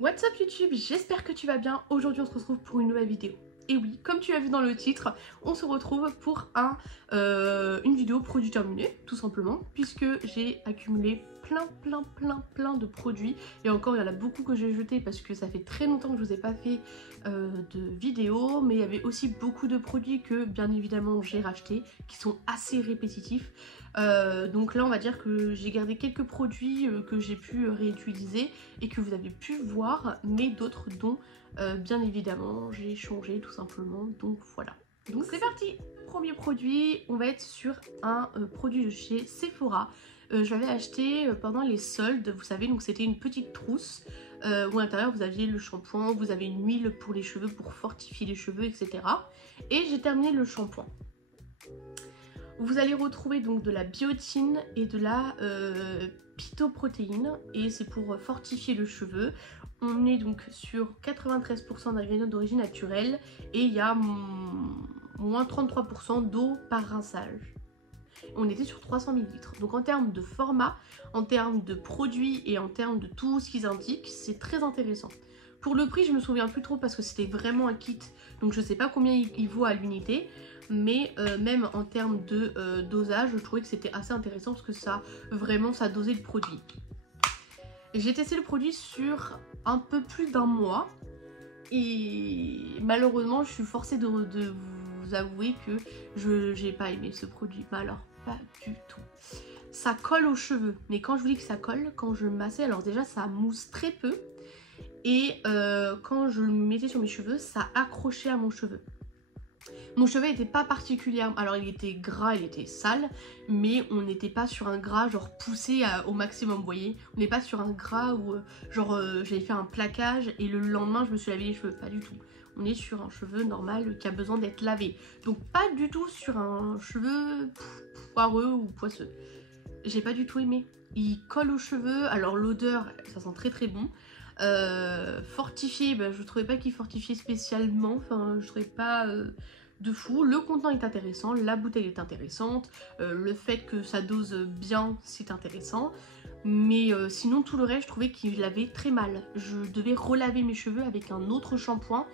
What's up YouTube, j'espère que tu vas bien. Aujourd'hui on se retrouve pour une nouvelle vidéo. Et oui, comme tu l'as vu dans le titre, on se retrouve pour une vidéo produit terminé, tout simplement, puisque j'ai accumulé plein de produits. Et encore, il y en a beaucoup que j'ai jeté parce que ça fait très longtemps que je vous ai pas fait de vidéo. Mais il y avait aussi beaucoup de produits que bien évidemment j'ai rachetés, qui sont assez répétitifs. Donc là on va dire que j'ai gardé quelques produits que j'ai pu réutiliser et que vous avez pu voir, mais d'autres dont bien évidemment j'ai changé tout simplement. Donc voilà, donc c'est parti. Premier produit, on va être sur un produit de chez Sephora. Je l'avais acheté pendant les soldes, vous savez, donc c'était une petite trousse où à l'intérieur vous aviez le shampoing, vous avez une huile pour les cheveux pour fortifier les cheveux, etc. Et j'ai terminé le shampoing. Vous allez retrouver donc de la biotine et de la phytoprotéine et c'est pour fortifier le cheveu. On est donc sur 93% d'ingrédients d'origine naturelle et il y a moins 33% d'eau par rinçage. On était sur 300 ml. Donc en termes de format, en termes de produits et en termes de tout ce qu'ils indiquent, c'est très intéressant. Pour le prix, je me souviens plus trop parce que c'était vraiment un kit, donc je sais pas combien il vaut à l'unité. Mais même en termes de dosage, je trouvais que c'était assez intéressant parce que ça dosait le produit. J'ai testé le produit sur un peu plus d'un mois et malheureusement je suis forcée de vous avouer que j'ai pas aimé ce produit. Mais alors pas du tout. Ça colle aux cheveux, mais quand je vous dis que ça colle, quand je massais, alors déjà ça mousse très peu et quand je le mettais sur mes cheveux, ça accrochait à mon cheveu. Mon cheveu n'était pas particulièrement, alors il était gras, il était sale, mais on n'était pas sur un gras genre poussé au maximum, vous voyez. On n'est pas sur un gras où j'avais fait un plaquage et le lendemain je me suis lavé les cheveux, pas du tout. On est sur un cheveu normal qui a besoin d'être lavé. Donc pas du tout sur un cheveu poireux ou poisseux. J'ai pas du tout aimé. Il colle aux cheveux, alors l'odeur, ça sent très bon. Fortifié, je trouvais pas qu'il fortifiait spécialement, enfin je trouvais pas de fou. Le contenant est intéressant, la bouteille est intéressante, le fait que ça dose bien c'est intéressant, mais sinon tout le reste je trouvais qu'il avait très mal. Je devais relaver mes cheveux avec un autre shampoing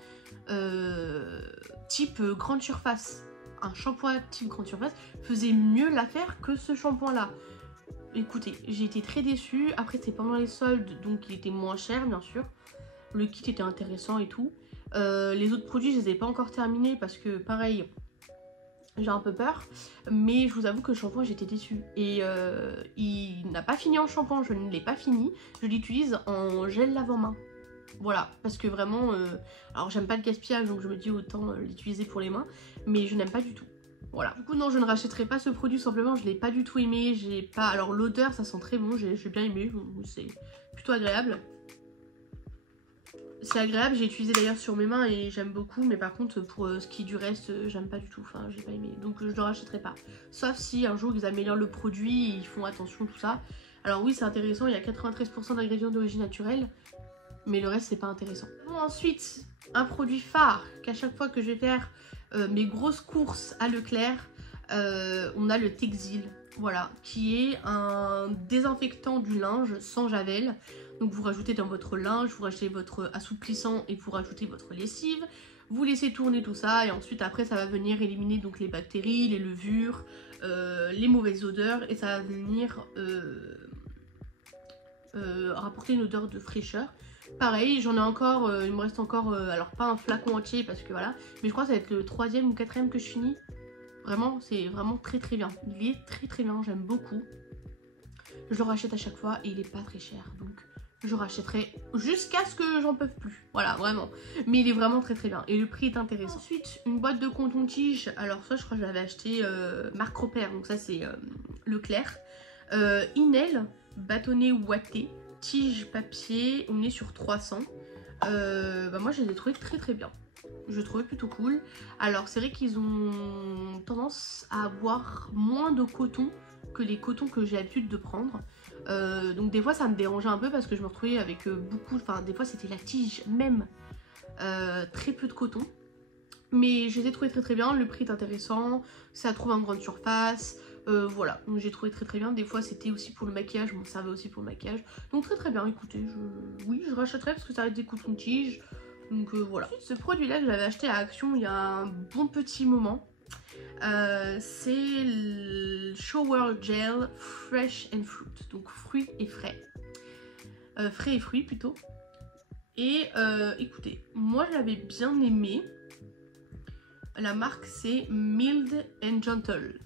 type grande surface. Un shampoing type grande surface faisait mieux l'affaire que ce shampoing là. Écoutez, j'ai été très déçue. Après c'est pendant les soldes donc il était moins cher bien sûr. Le kit était intéressant et tout. Les autres produits je les ai pas encore terminés parce que pareil j'ai un peu peur. Mais je vous avoue que le shampoing j'étais déçue. Et il n'a pas fini en shampoing, je ne l'ai pas fini. Je l'utilise en gel lavant-main. Voilà, parce que vraiment, alors j'aime pas le gaspillage donc je me dis autant l'utiliser pour les mains. Mais je n'aime pas du tout. Voilà. Du coup non, je ne rachèterai pas ce produit, simplement je l'ai pas du tout aimé. J'ai pas. Alors l'odeur ça sent très bon, j'ai bien aimé, c'est plutôt agréable. C'est agréable, j'ai utilisé d'ailleurs sur mes mains et j'aime beaucoup, mais par contre pour ce qui est du reste, j'aime pas du tout, enfin j'ai pas aimé, donc je ne le rachèterai pas. Sauf si un jour ils améliorent le produit, ils font attention tout ça. Alors oui c'est intéressant, il y a 93% d'ingrédients d'origine naturelle, mais le reste c'est pas intéressant. Bon, ensuite, un produit phare qu'à chaque fois que je vais faire mes grosses courses à Leclerc, on a le Texil, voilà, qui est un désinfectant du linge sans javel. Donc vous rajoutez dans votre linge, vous rajoutez votre assouplissant et vous rajoutez votre lessive. Vous laissez tourner tout ça et ensuite après ça va venir éliminer donc les bactéries, les levures, les mauvaises odeurs et ça va venir rapporter une odeur de fraîcheur. Pareil, j'en ai encore, il me reste encore, alors pas un flacon entier parce que voilà, mais je crois que ça va être le 3e ou 4e que je finis. Vraiment, c'est vraiment très bien. Il est très bien, j'aime beaucoup. Je le rachète à chaque fois et il est pas très cher, donc je rachèterai jusqu'à ce que j'en peux plus. Voilà, vraiment. Mais il est vraiment très bien et le prix est intéressant. Ensuite, une boîte de coton-tige. Alors ça, je crois que je l'avais acheté marque Repère, donc ça c'est Leclerc. Inel, bâtonnet ouaté, tige papier, on est sur 300. Moi je les ai trouvés très bien. Je trouvais plutôt cool. Alors c'est vrai qu'ils ont tendance à avoir moins de coton que les cotons que j'ai l'habitude de prendre. Donc des fois ça me dérangeait un peu parce que je me retrouvais avec beaucoup, enfin des fois c'était la tige même, très peu de coton. Mais je les ai trouvés très bien, le prix est intéressant, ça trouve en grande surface, Voilà, donc j'ai trouvé très bien. Des fois c'était aussi pour le maquillage, je m'en servais aussi pour le maquillage. Donc très bien, écoutez, oui je rachèterai parce que ça reste des cotons-tiges. Donc voilà. Ensuite, ce produit là que j'avais acheté à Action il y a un bon petit moment. C'est le Shower Gel Fresh and Fruit. Donc fruits et frais. Frais et fruits plutôt. Et écoutez, moi j'avais bien aimé. La marque c'est Mild and Gentle.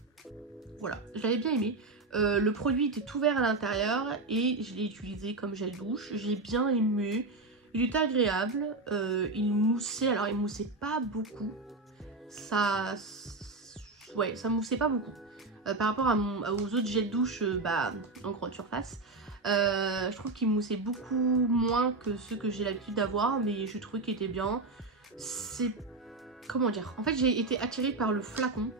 Voilà, je l'avais bien aimé. Le produit était tout vert à l'intérieur et je l'ai utilisé comme gel douche. J'ai bien aimé. Il était agréable. Il moussait, alors il moussait pas beaucoup. Ouais, ça moussait pas beaucoup. Par rapport aux autres gels douche en grande surface. Je trouve qu'il moussait beaucoup moins que ceux que j'ai l'habitude d'avoir, mais je trouvais qu'il était bien. C'est... Comment dire? En fait, j'ai été attirée par le flacon.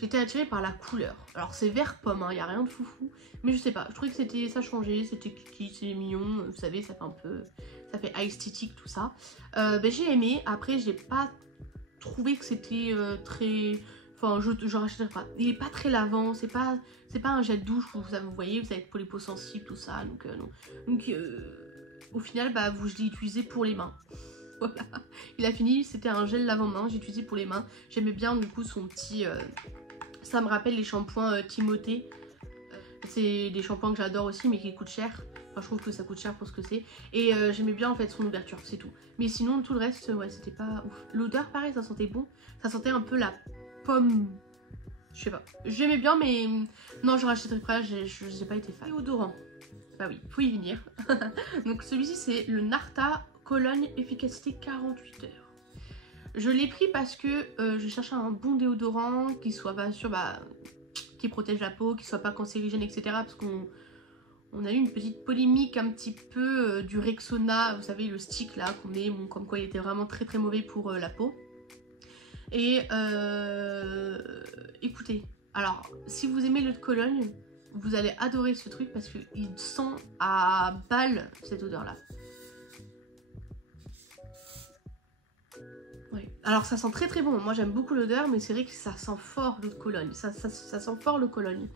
J'étais attirée par la couleur. Alors c'est vert pomme, il n'y a rien de foufou. Mais je sais pas, je trouvais que ça changeait, c'était kiki, c'est mignon. Vous savez, ça fait un peu... Ça fait esthétique tout ça. J'ai aimé. Après, j'ai pas trouvé que c'était très... Enfin, je rachèterai pas. Il est pas très lavant, c'est pas un gel douche où vous voyez, vous savez, pour les peaux sensibles, tout ça. Donc non. Donc au final, je l'ai utilisé pour les mains. Voilà. Il a fini, c'était un gel lavant-main, j'ai utilisé pour les mains. J'aimais bien du coup son petit... Ça me rappelle les shampoings Timothée. C'est des shampoings que j'adore aussi mais qui coûtent cher. Enfin, je trouve que ça coûte cher pour ce que c'est. Et j'aimais bien en fait son ouverture, c'est tout. Mais sinon tout le reste, ouais, c'était pas ouf. L'odeur pareil, ça sentait bon. Ça sentait un peu la pomme. Je sais pas. J'aimais bien mais non, je rachèterai pas, j'ai pas été fan. Déodorant. Bah oui, faut y venir. Donc celui-ci c'est le Narta Cologne Efficacité 48 heures. Je l'ai pris parce que je cherchais un bon déodorant qui soit pas sûr, qui protège la peau, qui soit pas cancérigène, etc. Parce qu'on a eu une petite polémique un petit peu du Rexona, vous savez, le stick là qu'on met, bon, comme quoi il était vraiment très mauvais pour la peau. Et écoutez, alors si vous aimez le de Cologne, vous allez adorer ce truc parce qu'il sent à balle cette odeur là. Ouais. Alors ça sent très bon, moi j'aime beaucoup l'odeur, mais c'est vrai que ça sent fort le Cologne, ça sent fort le Cologne.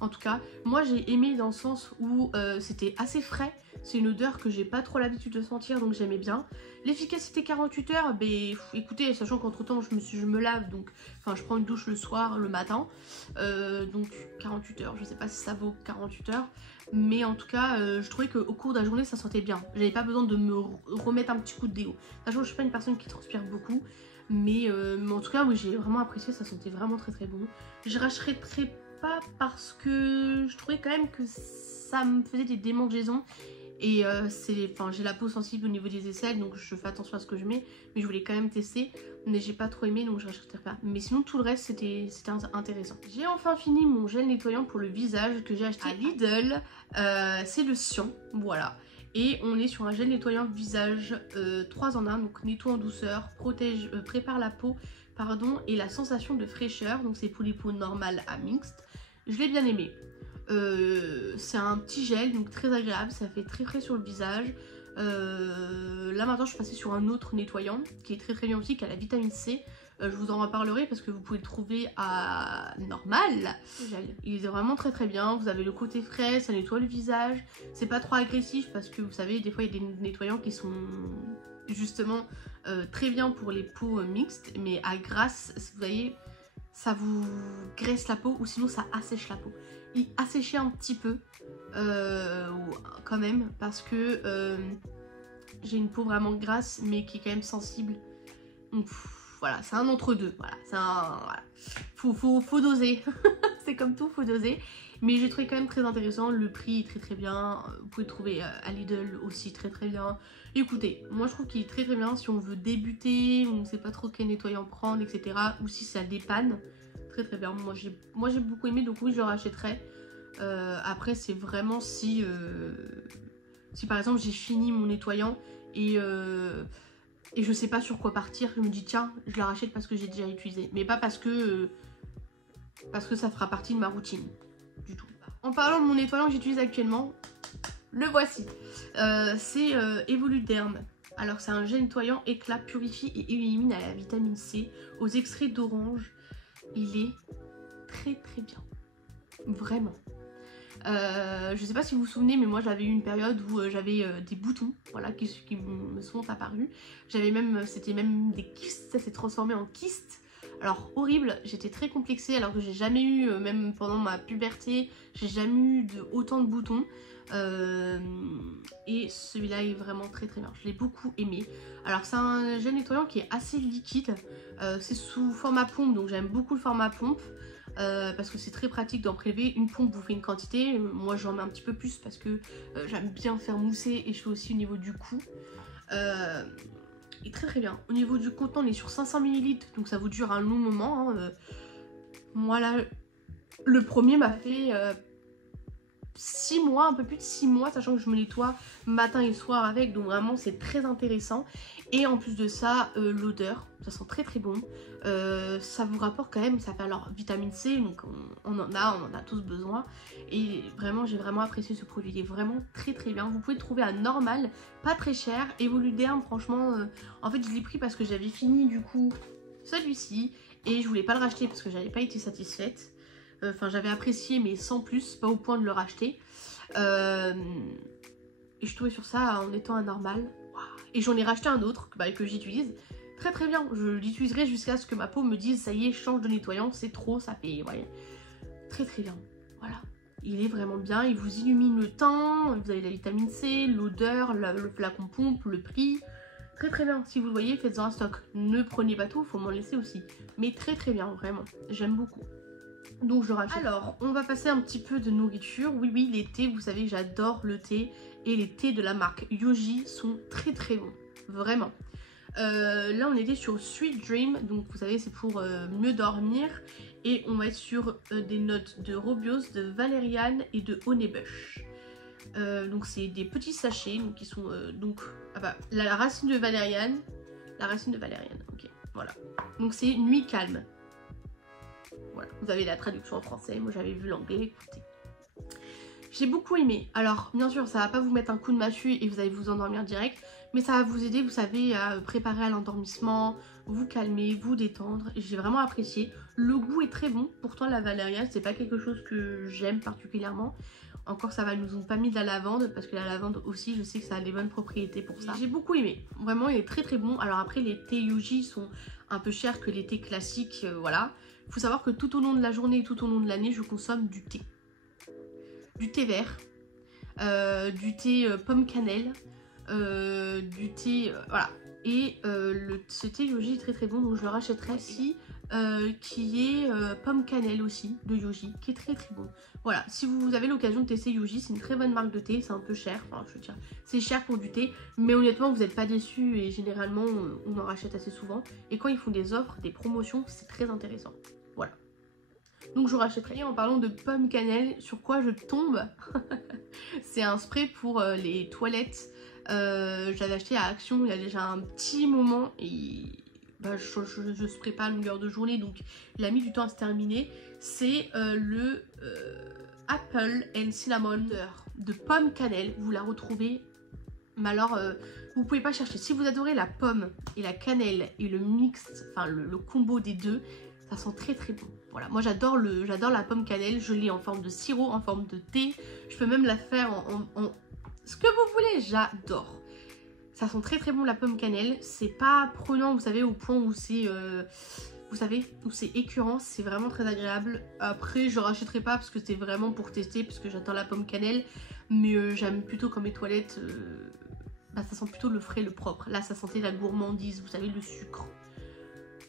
En tout cas, moi j'ai aimé dans le sens où c'était assez frais, c'est une odeur que j'ai pas trop l'habitude de sentir, donc j'aimais bien. L'efficacité 48 heures, écoutez, sachant qu'entre temps je me lave, donc enfin je prends une douche le soir, le matin, donc 48 heures, je sais pas si ça vaut 48 heures. Mais en tout cas, je trouvais qu'au cours de la journée, ça sentait bien. J'avais pas besoin de me remettre un petit coup de déo. Sachant que je suis pas une personne qui transpire beaucoup. Mais en tout cas, oui, j'ai vraiment apprécié. Ça sentait vraiment très bon. Je rachèterai pas parce que je trouvais quand même que ça me faisait des démangeaisons. Et j'ai la peau sensible au niveau des aisselles, donc je fais attention à ce que je mets. Mais je voulais quand même tester. Mais j'ai pas trop aimé, donc je rachèterai pas. Mais sinon, tout le reste, c'était intéressant. J'ai enfin fini mon gel nettoyant pour le visage que j'ai acheté à Lidl. C'est le Cyan, voilà. Et on est sur un gel nettoyant visage 3 en 1. Donc nettoie en douceur, prépare la peau, pardon, et la sensation de fraîcheur. Donc c'est pour les peaux normales à mixtes. Je l'ai bien aimé. C'est un petit gel, donc très agréable, ça fait très frais sur le visage. Là maintenant je suis passée sur un autre nettoyant qui est très bien aussi, qui a la vitamine C. Je vous en reparlerai parce que vous pouvez le trouver à normal. Il est vraiment très bien, vous avez le côté frais, ça nettoie le visage. C'est pas trop agressif parce que vous savez, des fois il y a des nettoyants qui sont justement très bien pour les peaux mixtes, mais à grasse, vous voyez, ça vous graisse la peau ou sinon ça assèche la peau. Il asséchait un petit peu quand même parce que j'ai une peau vraiment grasse mais qui est quand même sensible. Donc voilà, c'est un entre-deux. Voilà, faut doser. C'est comme tout, faut doser. Mais j'ai trouvé quand même très intéressant. Le prix est très bien. Vous pouvez le trouver à Lidl aussi très bien. Écoutez, moi je trouve qu'il est très bien si on veut débuter, on ne sait pas trop quel nettoyant prendre, etc. Ou si ça dépanne. Très bien. Moi j'ai beaucoup aimé, donc oui, je le rachèterai. Après, c'est vraiment si par exemple j'ai fini mon nettoyant et je sais pas sur quoi partir, je me dis tiens, je la rachète parce que j'ai déjà utilisé, mais pas parce que ça fera partie de ma routine du tout. En parlant de mon nettoyant que j'utilise actuellement, le voici. C'est Evoluderm. Alors c'est un gel nettoyant éclat, purifie et élimine à la vitamine C aux extraits d'orange. Il est très bien. vraiment. Je sais pas si vous vous souvenez, mais moi j'avais eu une période où j'avais des boutons, voilà, qui me sont apparus. J'avais même, c'était même des kystes, ça s'est transformé en kystes. Alors horrible, j'étais très complexée alors que j'ai jamais eu, même pendant ma puberté, j'ai jamais eu autant de boutons. Et celui-là est vraiment très très bien, je l'ai beaucoup aimé. Alors c'est un gel nettoyant qui est assez liquide, c'est sous format pompe, donc j'aime beaucoup le format pompe. Parce que c'est très pratique d'en prélever. Une pompe vous fait une quantité, moi j'en mets un petit peu plus parce que j'aime bien faire mousser et je fais aussi au niveau du cou. Et très très bien. Au niveau du contenant, on est sur 500 ml, donc ça vous dure un long moment. Hein. Moi là, le premier m'a fait 6 mois, un peu plus de 6 mois, sachant que je me nettoie matin et soir avec, donc vraiment c'est très intéressant. Et en plus de ça, l'odeur, ça sent très très bon. Ça vous rapporte quand même, ça fait alors vitamine C, donc on en a tous besoin. Et vraiment, j'ai vraiment apprécié ce produit, il est vraiment très très bien. Vous pouvez le trouver à Normal, pas très cher. Evoluderm, franchement, en fait je l'ai pris parce que j'avais fini du coup celui-ci. Et je voulais pas le racheter parce que j'avais pas été satisfaite. Enfin, j'avais apprécié, mais sans plus, pas au point de le racheter. Et je trouvais sur ça en étant un normal. Wow. Et j'en ai racheté un autre que j'utilise très très bien. Je l'utiliserai jusqu'à ce que ma peau me dise ça y est, change de nettoyant, c'est trop, ça fait. Ouais, très très bien. Voilà. Il est vraiment bien, il vous illumine le teint, vous avez la vitamine C, l'odeur, le flacon pompe, le prix. Très très bien. Si vous le voyez, faites-en un stock. Ne prenez pas tout, il faut m'en laisser aussi. Mais très très bien, vraiment. J'aime beaucoup. Donc je rachète. Alors, on va passer un petit peu de nourriture. Oui, oui, les thés, vous savez, j'adore le thé. Et les thés de la marque Yogi sont très très bons. Vraiment. Là, on était sur Sweet Dream. Donc, vous savez, c'est pour mieux dormir. Et on va être sur des notes de Robios, de Valériane et de Honeybush. Donc, c'est des petits sachets donc, qui sont... la racine de Valériane. La racine de Valériane, ok. Voilà. Donc, c'est Nuit calme. Voilà, vous avez la traduction en français, moi j'avais vu l'anglais, écoutez. J'ai beaucoup aimé. Alors, bien sûr, ça va pas vous mettre un coup de massue et vous allez vous endormir direct, mais ça va vous aider, vous savez, à préparer à l'endormissement, vous calmer, vous détendre. J'ai vraiment apprécié. Le goût est très bon. Pourtant, la valériane, c'est pas quelque chose que j'aime particulièrement. Encore, ça va, ils nous ont pas mis de la lavande, parce que la lavande aussi, je sais que ça a des bonnes propriétés pour ça. J'ai beaucoup aimé. Vraiment, il est très très bon. Alors après, les thés Yogi sont un peu chers que les thés classiques, voilà. Il faut savoir que tout au long de la journée et tout au long de l'année, je consomme du thé. Du thé vert, du thé pomme cannelle, du thé... voilà. Et ce thé Yogi est très très bon, donc je le rachèterai ici. Qui est pomme cannelle aussi, de Yogi, qui est très très bon. Voilà, si vous avez l'occasion de tester Yogi, c'est une très bonne marque de thé, c'est un peu cher, enfin je veux dire, c'est cher pour du thé, mais honnêtement vous n'êtes pas déçus et généralement on en rachète assez souvent. Et quand ils font des offres, des promotions, c'est très intéressant. Voilà. Donc je rachèterai. En parlant de pomme cannelle, sur quoi je tombe c'est un spray pour les toilettes. J'avais acheté à Action il y a déjà un petit moment et... je spray pas à longueur de journée, donc il a mis du temps à se terminer. C'est le Apple and Cinnamon de pomme cannelle. Vous la retrouvez, mais alors vous pouvez pas chercher. Si vous adorez la pomme et la cannelle et le mix, enfin le combo des deux, ça sent très très bon. Voilà, moi j'adore la pomme cannelle. Je l'ai en forme de sirop, en forme de thé. Je peux même la faire en ce que vous voulez. J'adore. Ça sent très très bon la pomme cannelle, c'est pas prenant, vous savez, au point où c'est, vous savez, où c'est écœurant, c'est vraiment très agréable. Après, je rachèterai pas parce que c'est vraiment pour tester, parce que j'adore la pomme cannelle, mais j'aime plutôt comme mes toilettes, ça sent plutôt le frais, le propre. Là, ça sentait la gourmandise, vous savez, le sucre.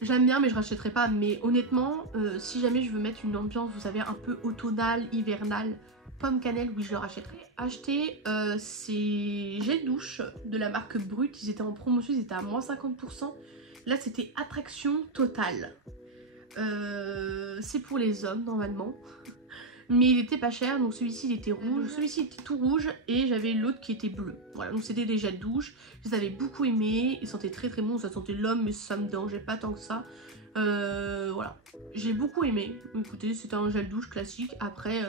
J'aime bien, mais je rachèterai pas. Mais honnêtement, si jamais je veux mettre une ambiance, vous savez, un peu automnale, hivernale, pomme cannelle, oui, je le rachèterai. Acheter ces gels douche de la marque Brut, ils étaient en promotion, ils étaient à moins 50%. Là, c'était attraction totale. C'est pour les hommes, normalement. Mais il était pas cher, donc celui-ci il était rouge, celui-ci était tout rouge et j'avais l'autre qui était bleu. Voilà, donc c'était des gels douche, je les avais beaucoup aimés, ils sentaient très très bon, ça sentait l'homme mais ça me dérangeait pas tant que ça. Voilà, j'ai beaucoup aimé. Écoutez, c'était un gel douche classique. Après,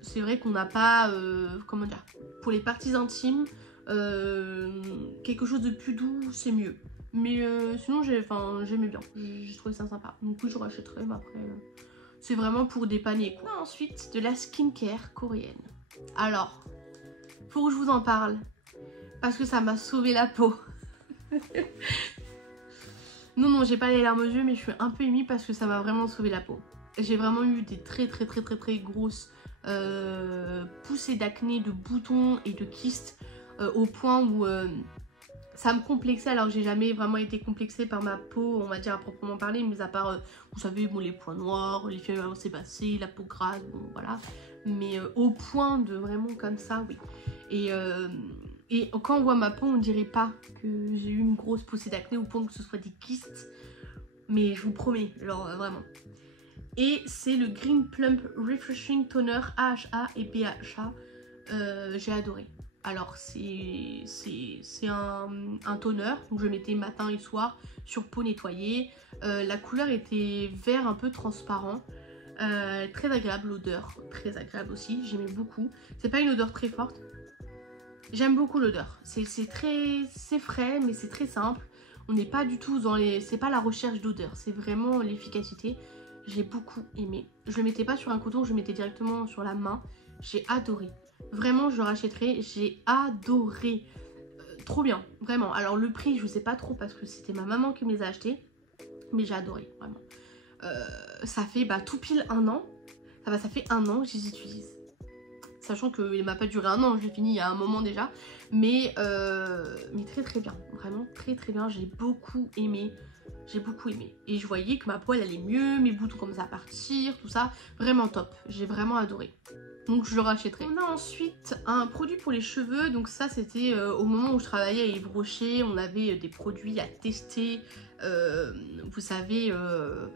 c'est vrai qu'on n'a pas, comment dire, pour les parties intimes, quelque chose de plus doux, c'est mieux. Mais sinon, j'aimais bien, j'ai trouvé ça sympa. Donc oui, je rachèterai, mais après, C'est vraiment pour dépanner quoi. Ensuite, de la skincare coréenne. Alors, faut que je vous en parle. Parce que ça m'a sauvé la peau. Non, j'ai pas les larmes aux yeux, mais je suis un peu émue parce que ça m'a vraiment sauvé la peau. J'ai vraiment eu des très grosses poussées d'acné, de boutons et de kystes au point où ça me complexait. Alors j'ai jamais vraiment été complexée par ma peau, on va dire à proprement parler, mais à part, vous savez, bon, les points noirs, les fièvres sébacées, la peau grasse, bon voilà. Mais au point de vraiment comme ça, oui. Et quand on voit ma peau, on dirait pas que j'ai eu une grosse poussée d'acné au point que ce soit des kystes. Mais je vous promets, genre vraiment. Et c'est le Green Plump Refreshing Toner AHA et BHA. J'ai adoré. Alors c'est un toner, donc je le mettais matin et soir sur peau nettoyée. La couleur était vert un peu transparent. Très agréable, l'odeur très agréable aussi, j'aimais beaucoup. C'est pas une odeur très forte. J'aime beaucoup l'odeur. C'est frais, mais c'est très simple. On n'est pas du tout dans les... C'est pas la recherche d'odeur, c'est vraiment l'efficacité. J'ai beaucoup aimé. Je le mettais pas sur un coton, je le mettais directement sur la main. J'ai adoré. Vraiment, je le rachèterai. J'ai adoré. Trop bien, vraiment. Alors le prix, je sais pas trop parce que c'était ma maman qui me les a achetés. Mais j'ai adoré, vraiment. Ça fait tout pile 1 an. Ça fait 1 an que je les utilise. Sachant qu'il m'a pas duré 1 an, je l'ai fini il y a un moment déjà. Mais très bien, vraiment très bien. J'ai beaucoup aimé. Et je voyais que ma peau elle allait mieux, mes boutons commençaient à partir, tout ça. Vraiment top, j'ai vraiment adoré. Donc je le rachèterai. On a ensuite un produit pour les cheveux. Donc ça c'était au moment où je travaillais à Yves Rocher. On avait des produits à tester, vous savez,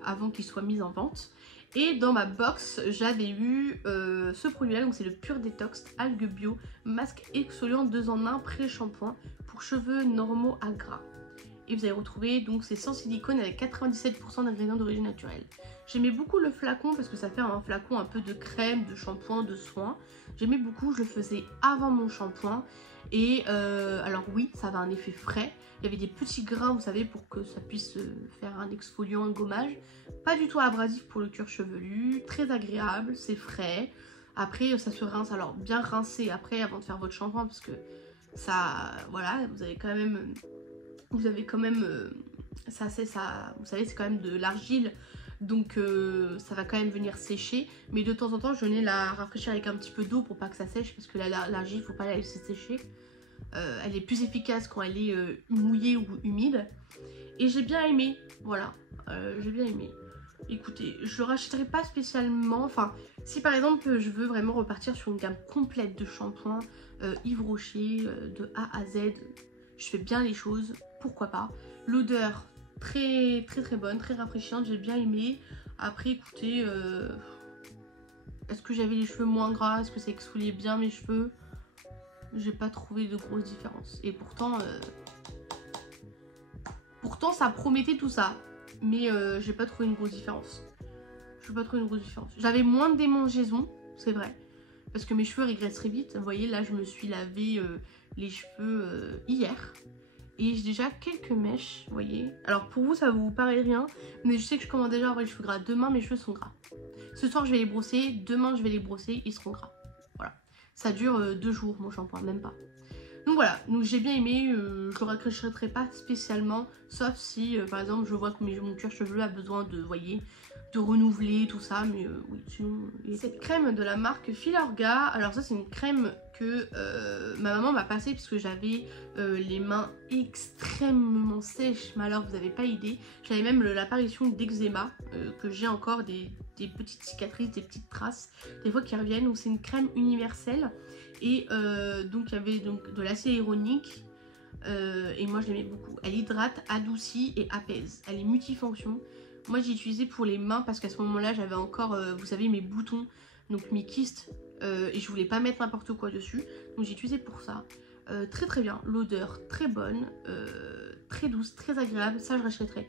avant qu'ils soient mis en vente. Et dans ma box, j'avais eu ce produit-là, donc c'est le Pure Detox Algue Bio Masque exfoliant 2 en 1 pré-shampoing pour cheveux normaux à gras. Et vous allez retrouver donc c'est sans silicone avec 97% d'ingrédients d'origine naturelle. J'aimais beaucoup le flacon parce que ça fait un flacon un peu de crème, de shampoing, de soin. J'aimais beaucoup, je le faisais avant mon shampoing. Et alors oui, ça avait un effet frais. Il y avait des petits grains, vous savez, pour que ça puisse faire un exfoliant, un gommage. Pas du tout abrasif pour le cuir chevelu, très agréable, c'est frais. Après, ça se rince, alors bien rincé après avant de faire votre shampoing parce que ça, voilà, vous avez quand même, ça, vous savez, c'est quand même de l'argile. Donc ça va quand même venir sécher. Mais de temps en temps, je venais la rafraîchir avec un petit peu d'eau pour pas que ça sèche parce que l'argile, il faut pas la laisser sécher. Elle est plus efficace quand elle est mouillée ou humide. Et j'ai bien aimé, voilà, j'ai bien aimé. Écoutez, je le rachèterai pas spécialement. Enfin, si par exemple je veux vraiment repartir sur une gamme complète de shampoings Yves Rocher, de A à Z, je fais bien les choses, pourquoi pas. L'odeur très bonne, très rafraîchissante, j'ai bien aimé. Après, écoutez, est-ce que j'avais les cheveux moins gras? Est-ce que ça exfoliait bien mes cheveux? J'ai pas trouvé de grosse différence. Et pourtant, ça promettait tout ça. Mais j'ai pas trouvé une grosse différence. J'avais moins de démangeaisons, c'est vrai. Parce que mes cheveux régressent très vite. Vous voyez, là, je me suis lavé les cheveux hier. Et j'ai déjà quelques mèches, vous voyez. Alors pour vous, ça vous paraît rien. Mais je sais que je commence déjà à avoir les cheveux gras. Demain, mes cheveux sont gras. Ce soir, je vais les brosser. Demain, je vais les brosser. Ils seront gras. Voilà. Ça dure 2 jours, mon shampoing, même pas. Donc voilà, donc j'ai bien aimé, je le rachèterai pas spécialement, sauf si par exemple je vois que mon cuir chevelu a besoin de, voyez, de renouveler tout ça, mais oui, sinon... Cette crème de la marque Filorga, alors ça c'est une crème que ma maman m'a passée parce que j'avais les mains extrêmement sèches, mais alors vous n'avez pas idée, j'avais même l'apparition d'eczéma, que j'ai encore des petites cicatrices, des petites traces, des fois qui reviennent, donc c'est une crème universelle. Et donc il y avait donc de l'acide hyaluronique et moi je l'aimais beaucoup. Elle hydrate, adoucit et apaise. Elle est multifonction. Moi j'ai utilisé pour les mains parce qu'à ce moment là j'avais encore, vous savez, mes boutons, donc mes kystes et je voulais pas mettre n'importe quoi dessus. Donc j'ai utilisé pour ça. Très bien, l'odeur très bonne, très douce, très agréable, ça je rachèterais.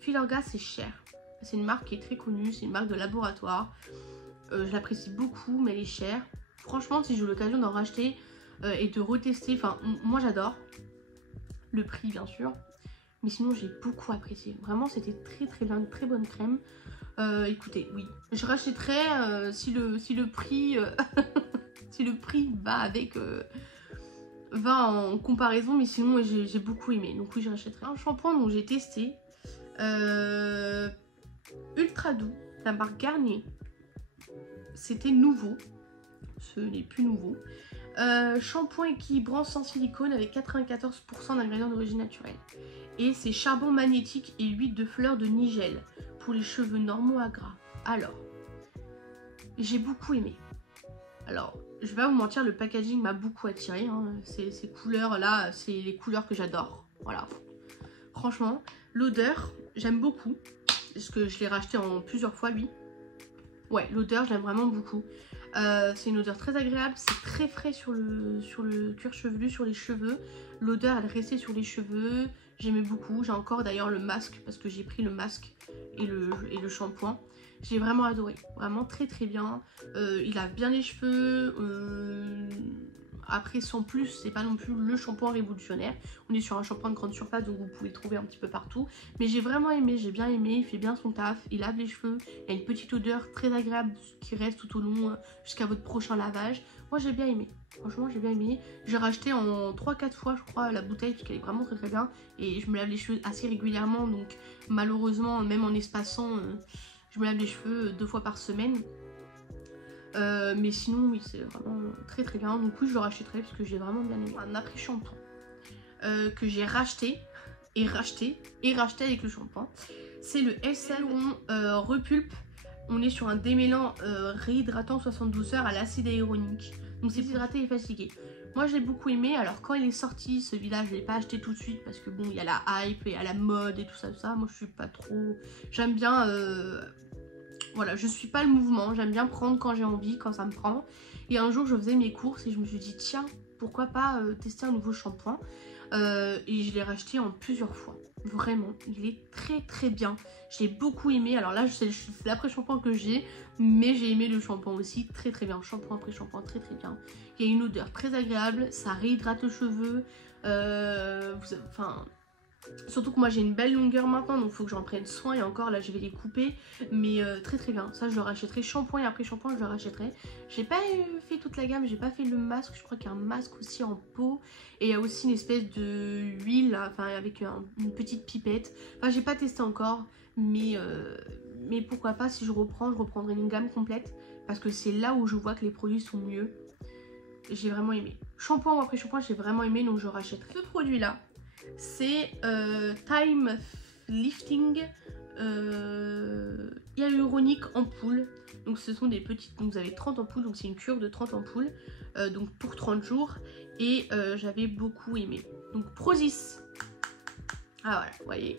Filorga c'est cher. C'est une marque qui est très connue, c'est une marque de laboratoire. Je l'apprécie beaucoup mais elle est chère. Franchement, si j'ai l'occasion d'en racheter et de retester, enfin, moi j'adore. Le prix, bien sûr. Mais sinon, j'ai beaucoup apprécié. Vraiment, c'était très bien, une très bonne crème. Écoutez, oui, je rachèterai si le prix si le prix va avec va en comparaison, mais sinon j'ai beaucoup aimé, donc oui je rachèterai. Un shampoing dont j'ai testé ultra doux, la marque Garnier, c'était nouveau, ce n'est plus nouveau. Shampoing équilibrant sans silicone avec 94% d'ingrédients d'origine naturelle. Et c'est charbon magnétique et huile de fleurs de nigel pour les cheveux normaux à gras. Alors, j'ai beaucoup aimé. Alors, je vais pas vous mentir, le packaging m'a beaucoup attiré. Hein. Ces couleurs là, c'est les couleurs que j'adore. Voilà. Franchement, l'odeur, j'aime beaucoup. Parce que je l'ai racheté en plusieurs fois, lui. Ouais, l'odeur, je l'aime vraiment beaucoup. C'est une odeur très agréable, c'est très frais sur le cuir chevelu, sur les cheveux. L'odeur, elle restait sur les cheveux. J'aimais beaucoup. J'ai encore d'ailleurs le masque, parce que j'ai pris le masque et le shampoing. J'ai vraiment adoré. Vraiment très très bien. Il lave bien les cheveux. Après, sans plus, c'est pas non plus le shampoing révolutionnaire. On est sur un shampoing de grande surface, donc vous pouvez le trouver un petit peu partout. Mais j'ai vraiment aimé, j'ai bien aimé. Il fait bien son taf, il lave les cheveux. Il y a une petite odeur très agréable qui reste tout au long jusqu'à votre prochain lavage. Moi, j'ai bien aimé. Franchement, j'ai bien aimé. J'ai racheté en 3-4 fois, je crois, la bouteille, parce qu'elle est vraiment très très bien. Et je me lave les cheveux assez régulièrement, donc malheureusement, même en espaçant, je me lave les cheveux 2 fois par semaine. Mais sinon oui, c'est vraiment très très bien, donc oui je le rachèterai parce que j'ai vraiment bien aimé. Un après shampoing que j'ai racheté avec le shampoing, c'est le SL Repulpe. On est sur un démêlant réhydratant 72 heures à l'acide hyaluronique, donc c'est hydraté et fatigué. Moi j'ai beaucoup aimé. Alors quand il est sorti celui-là, je l'ai pas acheté tout de suite parce que bon, il y a la hype et à la mode et tout ça, moi je suis pas trop, j'aime bien voilà, je suis pas le mouvement, j'aime bien prendre quand j'ai envie, quand ça me prend. Et un jour je faisais mes courses et je me suis dit tiens, pourquoi pas tester un nouveau shampoing. Et je l'ai racheté en plusieurs fois. Vraiment, il est très très bien. J'ai beaucoup aimé. Alors là, c'est l'après-shampoing que j'ai, mais j'ai aimé le shampoing aussi. Très très bien. Shampoing après shampoing, très très bien. Il y a une odeur très agréable, ça réhydrate le cheveu. Enfin... Surtout que moi j'ai une belle longueur maintenant, donc il faut que j'en prenne soin. Et encore là je vais les couper, mais très très bien. Ça je le rachèterai, shampoing et après shampoing je le rachèterai. J'ai pas fait toute la gamme, j'ai pas fait le masque. Je crois qu'il y a un masque aussi en peau. Et il y a aussi une espèce de huile, enfin avec une petite pipette. Enfin j'ai pas testé encore, mais pourquoi pas, si je reprendrai une gamme complète. Parce que c'est là où je vois que les produits sont mieux. J'ai vraiment aimé. Shampoing ou après shampoing j'ai vraiment aimé, donc je rachèterai. Ce produit là, c'est Time Lifting hyaluronique ampoule. Donc ce sont des petites, donc vous avez 30 ampoules, donc c'est une cure de 30 ampoules donc pour 30 jours. Et j'avais beaucoup aimé. Donc Prozis. Ah voilà, vous voyez,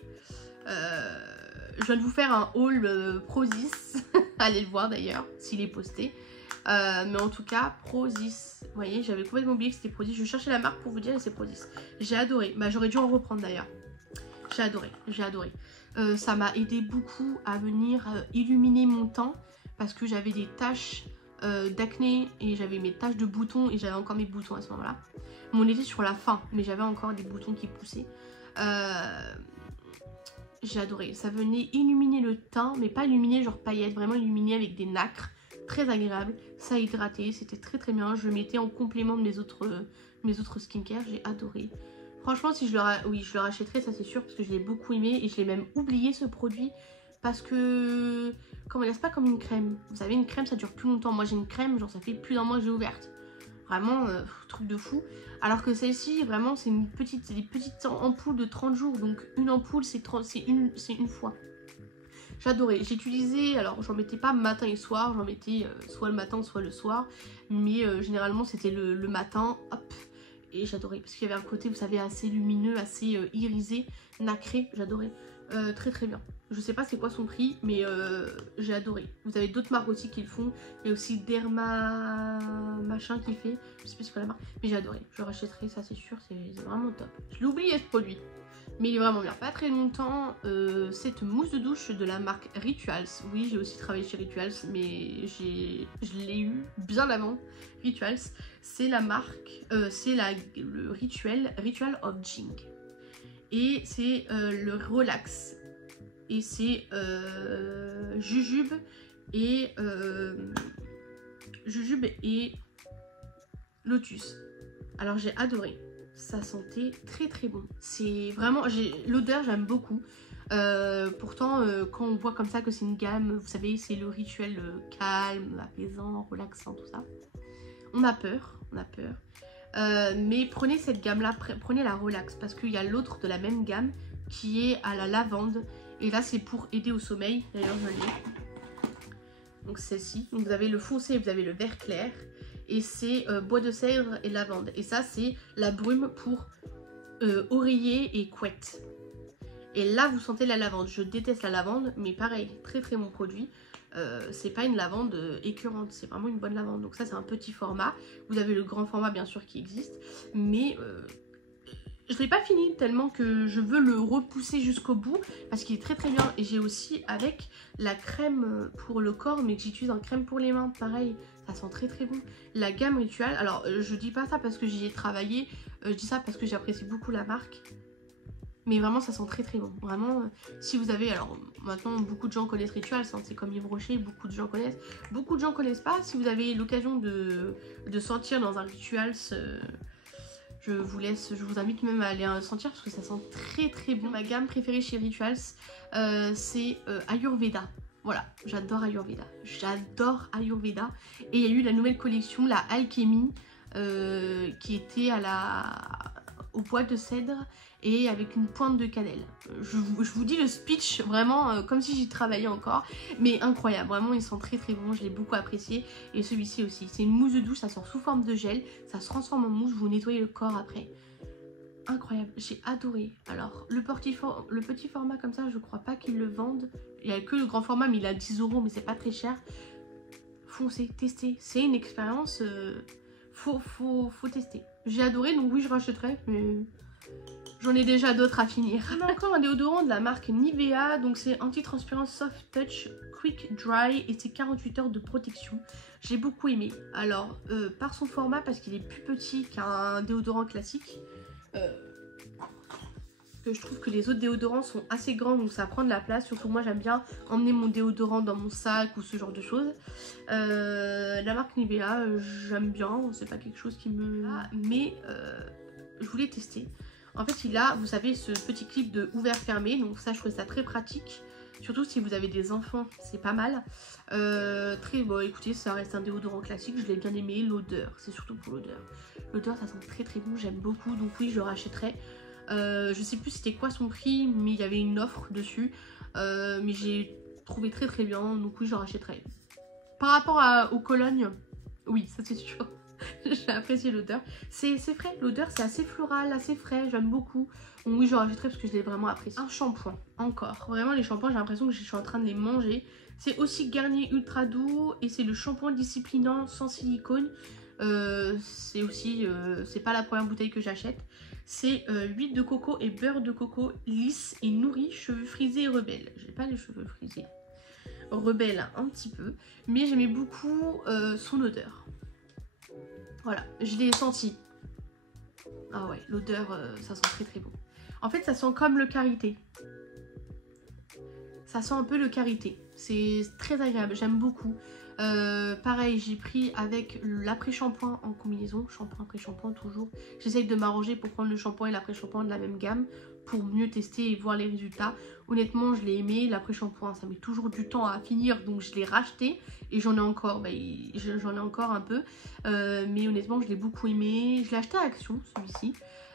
je viens de vous faire un haul Prozis. Allez le voir d'ailleurs s'il est posté. Mais en tout cas, Prozis, vous voyez, j'avais complètement oublié que c'était Prozis. Je cherchais la marque pour vous dire et c'est Prozis. J'ai adoré, bah j'aurais dû en reprendre d'ailleurs. J'ai adoré. Ça m'a aidé beaucoup à venir illuminer mon teint parce que j'avais des taches d'acné et j'avais mes taches de boutons et j'avais encore mes boutons à ce moment-là. On était sur la fin, mais j'avais encore des boutons qui poussaient. J'ai adoré, ça venait illuminer le teint, mais pas illuminer genre paillettes, vraiment illuminer avec des nacres. Très agréable, ça hydratait, c'était très très bien. Je le mettais en complément de mes autres skincare, j'ai adoré. Franchement, si je le rachèterai, ça c'est sûr, parce que je l'ai beaucoup aimé et je l'ai même oublié ce produit parce que, comment dire, c'est pas comme une crème. Vous savez, une crème ça dure plus longtemps. Moi j'ai une crème, genre ça fait plus d'un mois que j'ai ouverte. Vraiment, truc de fou. Alors que celle-ci, vraiment, c'est des petites ampoules de 30 jours. Donc une ampoule, c'est une fois. J'adorais, j'utilisais, alors j'en mettais pas matin et soir, j'en mettais soit le matin soit le soir, mais généralement c'était le matin, hop, et j'adorais, parce qu'il y avait un côté, vous savez, assez lumineux, assez irisé, nacré, j'adorais, très très bien. Je sais pas c'est quoi son prix, mais j'ai adoré. Vous avez d'autres marques aussi qui le font, il y a aussi Derma machin qui fait, je sais pas c'est quoi la marque, mais j'ai adoré, je rachèterai, ça c'est sûr, c'est vraiment top. Je l'ai oublié ce produit. Mais il est vraiment bien. Pas très longtemps, cette mousse de douche de la marque Rituals. Oui, j'ai aussi travaillé chez Rituals, mais je l'ai eu bien avant Rituals. C'est la marque, c'est le Ritual of Jing. Et c'est le Relax et c'est jujube et lotus. Alors j'ai adoré, ça sentait très très bon. C'est vraiment, l'odeur j'aime beaucoup. Pourtant quand on voit comme ça que c'est une gamme, vous savez c'est le rituel calme, apaisant, relaxant, tout ça. On a peur. Mais prenez cette gamme là, prenez la relax parce qu'il y a l'autre de la même gamme qui est à la lavande. Et là c'est pour aider au sommeil, d'ailleurs je l'ai. Donc celle-ci, vous avez le foncé et vous avez le vert clair. Et c'est bois de cèdre et lavande. Et ça c'est la brume pour oreiller et couette. Et là vous sentez la lavande. Je déteste la lavande, mais pareil, très très bon produit. C'est pas une lavande écœurante, c'est vraiment une bonne lavande. Donc ça c'est un petit format. Vous avez le grand format bien sûr qui existe. Mais je l'ai pas fini tellement que je veux le repousser jusqu'au bout. Parce qu'il est très très bien. Et j'ai aussi avec la crème pour le corps, mais que j'utilise en crème pour les mains. Pareil, ça sent très très bon. La gamme Ritual, alors je dis pas ça parce que j'y ai travaillé. Je dis ça parce que j'apprécie beaucoup la marque. Mais vraiment ça sent très très bon. Vraiment si vous avez, alors maintenant beaucoup de gens connaissent Ritual, c'est comme Yves Rocher, beaucoup de gens connaissent. Beaucoup de gens connaissent pas. Si vous avez l'occasion de sentir dans un Ritual, je vous invite même à aller sentir parce que ça sent très très bon. Ma gamme préférée chez Rituals c'est Ayurveda. Voilà, j'adore Ayurveda. J'adore Ayurveda. Et il y a eu la nouvelle collection, la Alchemy, qui était au bois de cèdre et avec une pointe de cannelle. Je vous dis le speech vraiment comme si j'y travaillais encore, mais incroyable, vraiment il sent très très bon, je l'ai beaucoup apprécié. Et celui-ci aussi, c'est une mousse de douche, ça sort sous forme de gel, ça se transforme en mousse, vous nettoyez le corps après. Incroyable, j'ai adoré. Alors le petit format comme ça, je crois pas qu'ils le vendent, il n'y a que le grand format mais il a 10 €, mais c'est pas très cher. Foncez, testez, c'est une expérience, faut tester. J'ai adoré, donc oui je rachèterai, mais j'en ai déjà d'autres à finir. On a encore un déodorant de la marque Nivea, donc c'est anti-transpirant Soft Touch Quick Dry et c'est 48 heures de protection. J'ai beaucoup aimé. Alors par son format, parce qu'il est plus petit qu'un déodorant classique, que je trouve que les autres déodorants sont assez grands, donc ça prend de la place. Surtout moi j'aime bien emmener mon déodorant dans mon sac ou ce genre de choses. La marque Nivea, j'aime bien, c'est pas quelque chose qui me... mais je voulais tester. En fait il a, vous savez, ce petit clip de ouvert-fermé, donc ça je trouve ça très pratique. Surtout si vous avez des enfants, c'est pas mal. Très bon, écoutez, ça reste un déodorant classique, je l'ai bien aimé. L'odeur, c'est surtout pour l'odeur. L'odeur ça sent très très bon, j'aime beaucoup, donc oui je le rachèterai. Je sais plus c'était quoi son prix, mais il y avait une offre dessus. Mais j'ai trouvé très très bien, donc oui je le rachèterai. Par rapport aux colognes, oui ça c'est sûr. J'ai apprécié l'odeur. C'est frais, l'odeur c'est assez floral, assez frais, j'aime beaucoup. Donc oui je le rachèterai parce que je l'ai vraiment apprécié. Un shampoing, encore. Vraiment les shampoings j'ai l'impression que je suis en train de les manger. C'est aussi Garnier Ultra Doux et c'est le shampoing disciplinant sans silicone. C'est aussi, c'est pas la première bouteille que j'achète. C'est huile de coco et beurre de coco lisse et nourri, cheveux frisés et rebelles. J'ai pas les cheveux frisés. Rebelle un petit peu, mais j'aimais beaucoup son odeur. Voilà, je l'ai senti. Ah ouais, l'odeur, ça sent très très bon. En fait, ça sent comme le karité. Ça sent un peu le karité. C'est très agréable, j'aime beaucoup. Pareil, j'ai pris avec l'après-shampoing en combinaison. Shampoing après shampoing toujours. J'essaye de m'arranger pour prendre le shampoing et l'après-shampoing de la même gamme pour mieux tester et voir les résultats. Honnêtement, je l'ai aimé. L'après-shampoing, ça met toujours du temps à finir, donc je l'ai racheté. Et j'en ai encore, j'en ai encore un peu. Mais honnêtement, je l'ai beaucoup aimé. Je l'ai acheté à Action, celui-ci.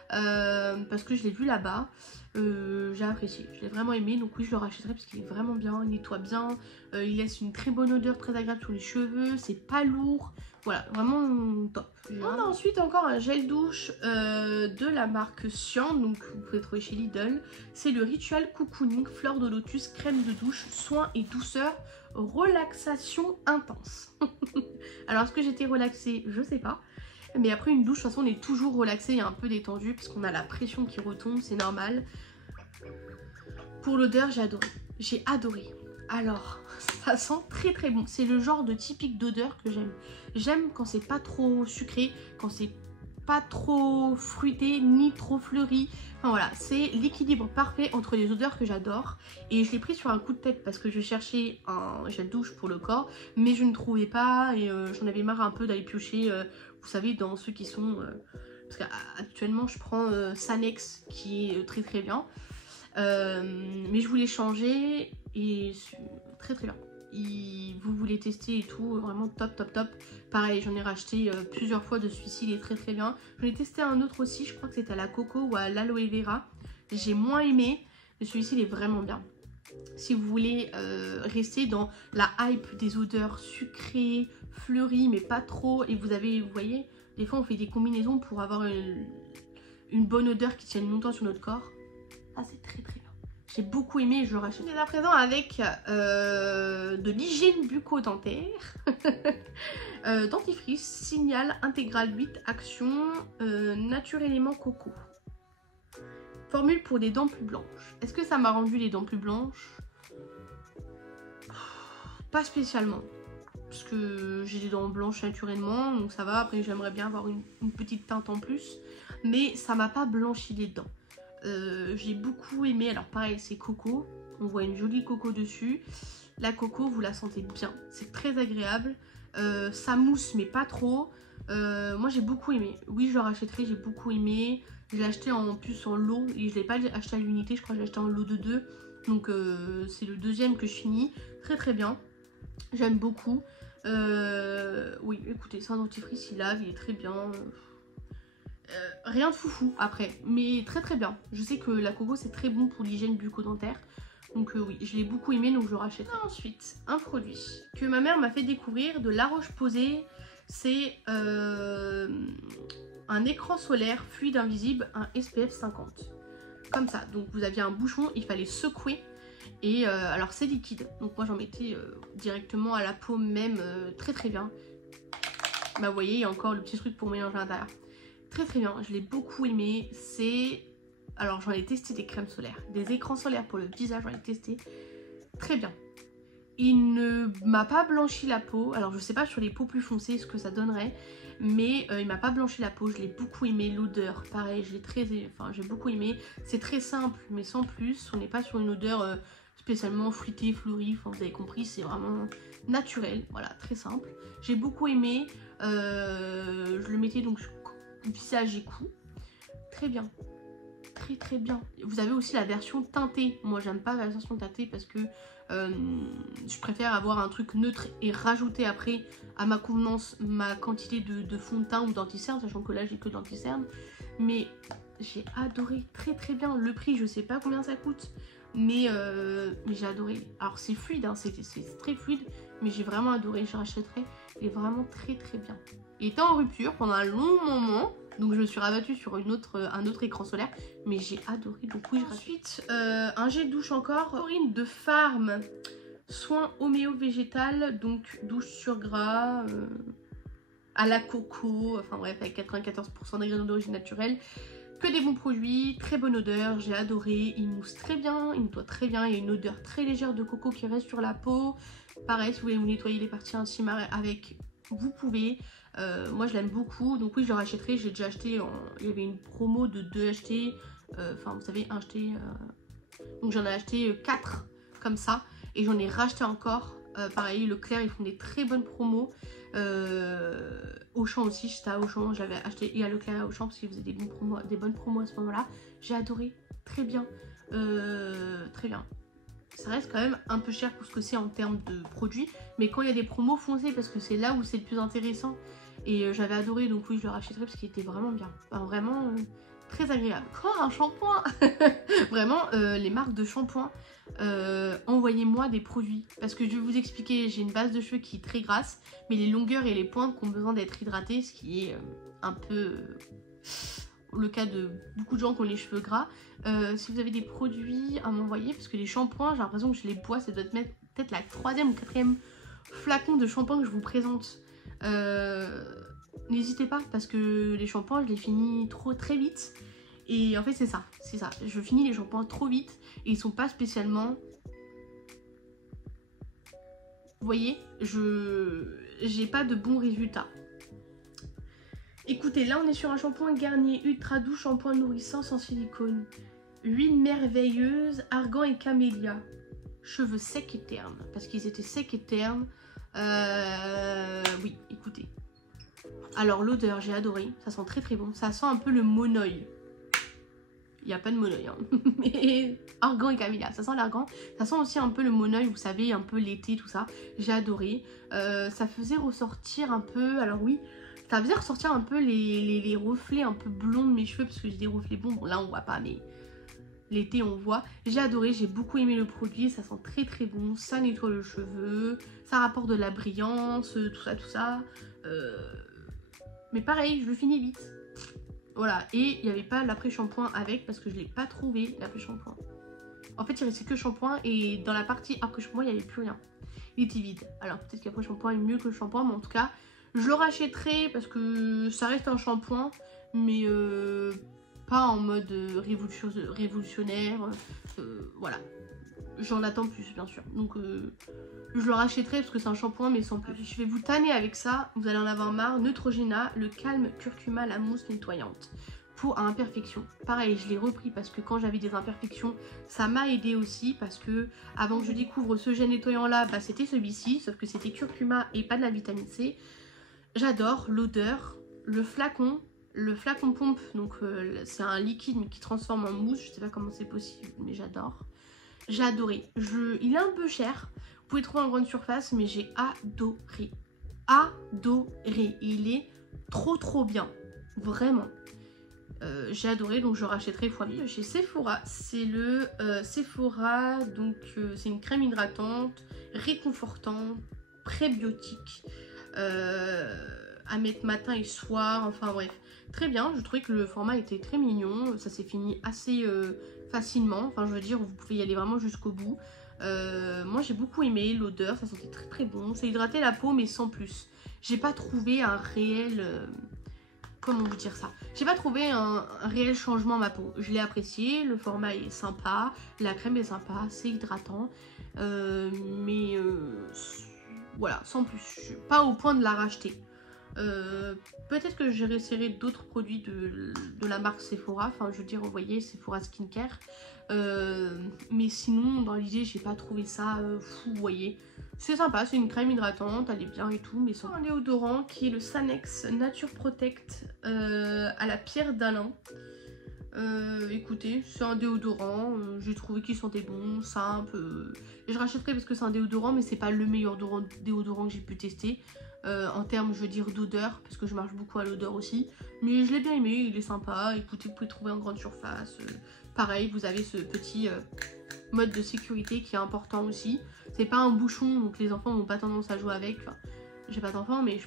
Parce que je l'ai vu là-bas. J'ai apprécié, je l'ai vraiment aimé, donc oui je le rachèterai parce qu'il est vraiment bien, il nettoie bien, il laisse une très bonne odeur très agréable sur les cheveux, c'est pas lourd, voilà, vraiment top. On a ensuite encore un gel douche de la marque Sian, donc vous pouvez trouver chez Lidl. C'est le Ritual Cocooning, fleur de lotus, crème de douche, soin et douceur, relaxation intense. Alors est-ce que j'étais relaxée? Je sais pas. Mais après une douche, de toute façon on est toujours relaxé et un peu détendu parce qu'on a la pression qui retombe, c'est normal. Pour l'odeur, j'ai adoré. J'ai adoré. Alors, ça sent très très bon. C'est le genre de typique d'odeur que j'aime. J'aime quand c'est pas trop sucré, quand c'est pas trop fruité ni trop fleuri. Enfin voilà, c'est l'équilibre parfait entre les odeurs que j'adore. Et je l'ai pris sur un coup de tête parce que je cherchais un gel douche pour le corps, mais je ne trouvais pas et j'en avais marre un peu d'aller piocher, vous savez, dans ceux qui sont... parce qu'actuellement je prends Sanex qui est très très bien. Mais je voulais changer et très très bien. Vous voulez tester et tout, vraiment top top top. Pareil, j'en ai racheté plusieurs fois de celui-ci, il est très très bien. J'en ai testé un autre aussi, je crois que c'était à la coco ou à l'aloe vera. J'ai moins aimé, mais celui-ci il est vraiment bien. Si vous voulez rester dans la hype des odeurs sucrées, fleuries, mais pas trop, et vous voyez, des fois on fait des combinaisons pour avoir une bonne odeur qui tienne longtemps sur notre corps. Ah, c'est très très bien. J'ai beaucoup aimé et je le rachète. On est à présent avec de l'hygiène bucco-dentaire. Dentifrice, Signal Intégral 8, Action, Nature Élément Coco. Formule pour des dents plus blanches. Est-ce que ça m'a rendu les dents plus blanches? Pas spécialement. Parce que j'ai des dents blanches naturellement, donc ça va. Après, j'aimerais bien avoir une petite teinte en plus. Mais ça m'a pas blanchi les dents. J'ai beaucoup aimé, alors pareil c'est coco, on voit une jolie coco dessus. La coco vous la sentez bien, c'est très agréable, ça mousse mais pas trop. Moi j'ai beaucoup aimé, oui je le rachèterai, j'ai beaucoup aimé. Je l'ai acheté en plus en lot et je l'ai pas acheté à l'unité, je crois que j'ai acheté en lot de 2. Donc c'est le deuxième que je finis, très très bien, j'aime beaucoup. Oui écoutez, c'est un dentifrice, il lave, il est très bien. Rien de foufou après, mais très très bien. Je sais que la coco c'est très bon pour l'hygiène bucco-dentaire. Donc oui, je l'ai beaucoup aimé, donc je le rachète. Ensuite, un produit que ma mère m'a fait découvrir de La Roche-Posay. C'est un écran solaire fluide invisible, un SPF 50. Comme ça, donc vous aviez un bouchon, il fallait secouer. Et alors c'est liquide, donc moi j'en mettais directement à la peau même, très très bien. Bah vous voyez, il y a encore le petit truc pour mélanger à l'intérieur. Très très bien, je l'ai beaucoup aimé. C'est... Alors j'en ai testé des crèmes solaires, des écrans solaires pour le visage, j'en ai testé. Très bien. Il ne m'a pas blanchi la peau. Alors je sais pas sur les peaux plus foncées ce que ça donnerait. Mais il m'a pas blanchi la peau, je l'ai beaucoup aimé. L'odeur, pareil, j'ai beaucoup aimé. C'est très simple mais sans plus. On n'est pas sur une odeur spécialement fruitée, fleurie. Enfin vous avez compris, c'est vraiment naturel. Voilà, très simple. J'ai beaucoup aimé. Je le mettais donc visage et cou. Très bien. Très très bien. Vous avez aussi la version teintée. Moi j'aime pas la version teintée parce que je préfère avoir un truc neutre et rajouter après à ma convenance ma quantité de fond de teint ou d'anti-cerne, sachant que là j'ai que d'anti-cerne. Mais j'ai adoré, très très bien. Le prix je sais pas combien ça coûte, mais j'ai adoré. Alors c'est fluide, hein, c'est très fluide, mais j'ai vraiment adoré, je rachèterai. Il est vraiment très très bien. Il était en rupture pendant un long moment, donc je me suis rabattue sur un autre écran solaire, mais j'ai adoré, donc oui je rachète. Ensuite un gel douche encore, Taurine de Farm, soin homéo végétal, donc douche sur gras, à la coco, enfin bref avec 94% d'ingrédients d'origine naturelle. Que des bons produits, très bonne odeur, j'ai adoré, il mousse très bien, il nettoie très bien, il y a une odeur très légère de coco qui reste sur la peau. Pareil, si vous voulez vous nettoyer les parties intimes avec, vous pouvez. Moi je l'aime beaucoup, donc oui je le rachèterai. J'ai déjà acheté, il y avait une promo de 2 achetés, enfin vous savez, un acheté, donc j'en ai acheté 4 comme ça, et j'en ai racheté encore. Pareil, Leclerc ils font des très bonnes promos. Auchan aussi, j'étais à Auchan, j'avais acheté et à Leclerc et à Auchan parce qu'ils faisaient des bonnes promos à ce moment là. J'ai adoré, très bien, très bien. Ça reste quand même un peu cher pour ce que c'est en termes de produits, mais quand il y a des promos, foncez parce que c'est là où c'est le plus intéressant. Et j'avais adoré, donc oui je le rachèterai parce qu'il était vraiment bien, enfin, vraiment très agréable. Oh, un shampoing. Vraiment les marques de shampoing, envoyez-moi des produits parce que je vais vous expliquer, j'ai une base de cheveux qui est très grasse, mais les longueurs et les pointes qui ont besoin d'être hydratées, ce qui est un peu le cas de beaucoup de gens qui ont les cheveux gras. Si vous avez des produits à m'envoyer, parce que les shampoings j'ai l'impression que je les bois, ça doit être peut-être la 3e ou 4e flacon de shampoing que je vous présente. N'hésitez pas parce que les shampoings je les finis très vite. Et en fait c'est ça, je finis les shampoings trop vite et ils sont pas spécialement... Vous voyez, j'ai pas de bons résultats. Écoutez, là on est sur un shampoing Garnier Ultra Doux, shampoing nourrissant sans silicone. Huile merveilleuse, argan et camélia. Cheveux secs et ternes, parce qu'ils étaient secs et ternes. Oui, écoutez. Alors l'odeur, j'ai adoré, ça sent très très bon. Ça sent un peu le monoeil. Il n'y a pas de monoeil, hein. Mais argan et camélia, ça sent l'argan. Ça sent aussi un peu le monoeil, vous savez, un peu l'été, tout ça. J'ai adoré. Ça faisait ressortir un peu, alors oui, ça faisait ressortir un peu les reflets un peu blonds de mes cheveux, parce que j'ai des reflets blonds. Bon, là on voit pas, mais l'été on voit. J'ai adoré, j'ai beaucoup aimé le produit, ça sent très très bon. Ça nettoie le cheveu, ça rapporte de la brillance, tout ça, tout ça. Mais pareil, je le finis vite. Voilà, et il n'y avait pas l'après-shampoing avec parce que je ne l'ai pas trouvé, l'après-shampoing. En fait, il restait que shampoing et dans la partie après-shampoing, il n'y avait plus rien. Il était vide. Alors, peut-être qu'après-shampoing est mieux que le shampoing, mais en tout cas, je le rachèterai parce que ça reste un shampoing, mais pas en mode révolutionnaire. Voilà. J'en attends plus, bien sûr. Donc, je le rachèterai parce que c'est un shampoing, mais sans plus. Je vais vous tanner avec ça. Vous allez en avoir marre. Neutrogena, le calme curcuma, la mousse nettoyante. Peau à imperfection. Pareil, je l'ai repris parce que quand j'avais des imperfections, ça m'a aidé aussi. Parce que avant que je découvre ce gel nettoyant là, bah, c'était celui-ci. Sauf que c'était curcuma et pas de la vitamine C. J'adore l'odeur, le flacon. Le flacon pompe, donc c'est un liquide mais qui transforme en mousse. Je sais pas comment c'est possible, mais j'adore. J'ai adoré. Il est un peu cher. Vous pouvez trouver en grande surface, mais j'ai adoré. Adoré. Il est trop trop bien. Vraiment. J'ai adoré, donc je rachèterai fois 1000. Chez Sephora, c'est le Sephora, donc c'est une crème hydratante, réconfortante, prébiotique, à mettre matin et soir, enfin bref. Très bien, je trouvais que le format était très mignon, ça s'est fini assez facilement, enfin je veux dire, vous pouvez y aller vraiment jusqu'au bout. Moi j'ai beaucoup aimé l'odeur, ça sentait très très bon, ça hydratait la peau mais sans plus. J'ai pas trouvé un réel... comment vous dire ça? J'ai pas trouvé un réel changement à ma peau. Je l'ai apprécié, le format est sympa, la crème est sympa, c'est hydratant, mais voilà, sans plus. Je suis pas au point de la racheter. Peut-être que j'ai réessayé d'autres produits de la marque Sephora, enfin je veux dire, vous voyez, Sephora Skincare, mais sinon dans l'idée j'ai pas trouvé ça fou, vous voyez. C'est sympa, c'est une crème hydratante, elle est bien et tout, mais sans un déodorant qui est le Sanex Nature Protect à la pierre d'Alain. Écoutez, c'est un déodorant, j'ai trouvé qu'il sentait bon, simple. Et je rachèterai parce que c'est un déodorant, mais c'est pas le meilleur déodorant que j'ai pu tester. En termes, je veux dire, d'odeur, parce que je marche beaucoup à l'odeur aussi. Mais je l'ai bien aimé, il est sympa. Écoutez, vous pouvez trouver en grande surface. Pareil, vous avez ce petit mode de sécurité qui est important aussi. C'est pas un bouchon, donc les enfants n'ont pas tendance à jouer avec. Enfin, j'ai pas d'enfants, mais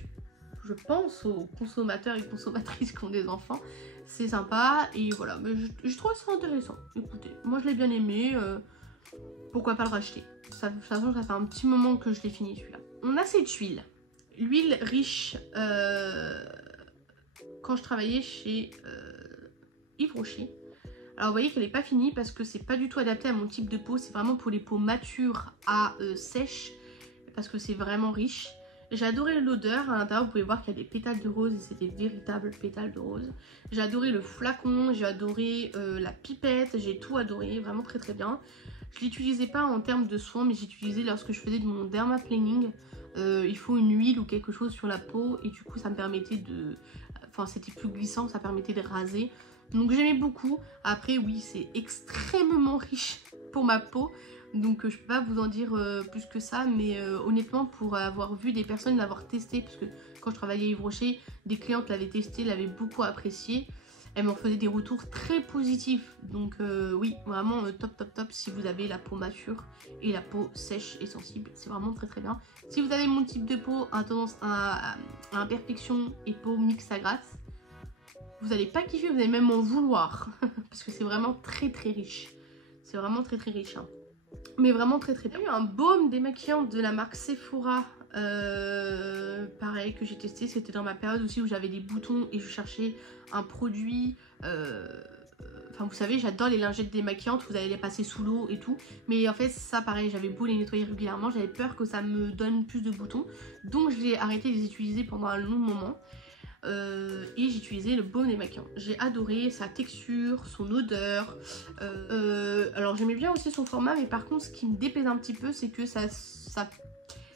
je pense aux consommateurs et consommatrices qui ont des enfants. C'est sympa, et voilà. Mais je trouve ça intéressant. Écoutez, moi je l'ai bien aimé. Pourquoi pas le racheter? De toute façon, ça fait un petit moment que je l'ai fini celui-là. On a cette huile. L'huile riche, quand je travaillais chez Yves Rocher. Alors vous voyez qu'elle n'est pas finie parce que c'est pas du tout adapté à mon type de peau. C'est vraiment pour les peaux matures à sèches, parce que c'est vraiment riche. J'ai adoré l'odeur. À l'intérieur vous pouvez voir qu'il y a des pétales de rose et c'est des véritables pétales de rose. J'ai adoré le flacon, j'ai adoré la pipette, j'ai tout adoré, vraiment très très bien. Je l'utilisais pas en termes de soins, mais j'utilisais lorsque je faisais de mon dermaplaning. Il faut une huile ou quelque chose sur la peau et du coup ça me permettait de... Enfin c'était plus glissant, ça permettait de raser. Donc j'aimais beaucoup. Après oui, c'est extrêmement riche pour ma peau. Donc je peux pas vous en dire plus que ça. Mais honnêtement, pour avoir vu des personnes l'avoir testé, parce que quand je travaillais à Yves Rocher, des clientes l'avaient testé, l'avaient beaucoup apprécié. Elles m'en faisaient des retours très positifs. Donc oui, vraiment top top top si vous avez la peau mature et la peau sèche et sensible. C'est vraiment très très bien. Si vous avez mon type de peau, à tendance à imperfection et peau mixte à grasse, vous n'allez pas kiffer, vous allez même en vouloir. Parce que c'est vraiment très très riche. C'est vraiment très très riche. Hein. Mais vraiment très très bien. Il y a eu un baume démaquillant de la marque Sephora. Pareil que j'ai testé, c'était dans ma période aussi où j'avais des boutons et je cherchais un produit, enfin vous savez j'adore les lingettes démaquillantes, vous allez les passer sous l'eau et tout, mais en fait ça pareil, j'avais beau les nettoyer régulièrement, j'avais peur que ça me donne plus de boutons, donc je l'ai arrêté de les utiliser pendant un long moment. et j'ai utilisé le baume démaquillant. J'ai adoré sa texture, son odeur. Alors j'aimais bien aussi son format, mais par contre ce qui me déplaise un petit peu, c'est que ça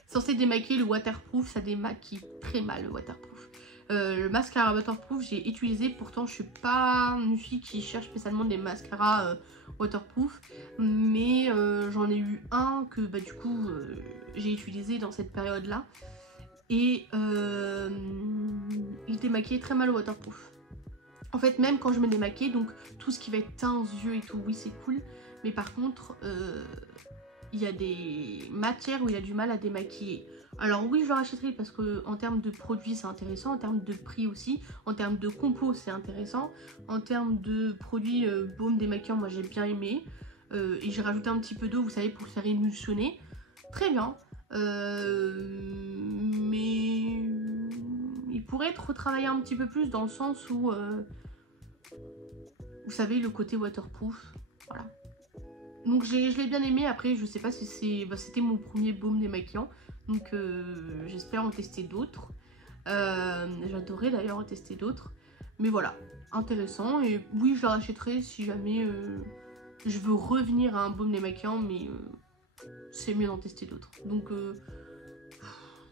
censé démaquiller le waterproof, ça démaquille très mal le waterproof. Le mascara waterproof j'ai utilisé, pourtant je suis pas une fille qui cherche spécialement des mascaras waterproof, mais j'en ai eu un que bah, du coup j'ai utilisé dans cette période là et il démaquillait très mal le waterproof. En fait même quand je me démaquille, donc tout ce qui va être teint, yeux et tout, oui c'est cool, mais par contre il y a des matières où il a du mal à démaquiller. Alors oui je le rachèterai parce que en termes de produits c'est intéressant, en termes de prix aussi, en termes de compos c'est intéressant, en termes de produits baume démaquillant moi j'ai bien aimé, et j'ai rajouté un petit peu d'eau vous savez pour le faire émulsionner, très bien, mais il pourrait être retravaillé un petit peu plus dans le sens où vous savez le côté waterproof, voilà. Donc je l'ai bien aimé, après je sais pas si c'est... Bah, c'était mon premier baume démaquillant, donc j'espère en tester d'autres. J'adorais d'ailleurs en tester d'autres. Mais voilà, intéressant, et oui je le rachèterai si jamais je veux revenir à un baume démaquillant, mais c'est mieux d'en tester d'autres. Donc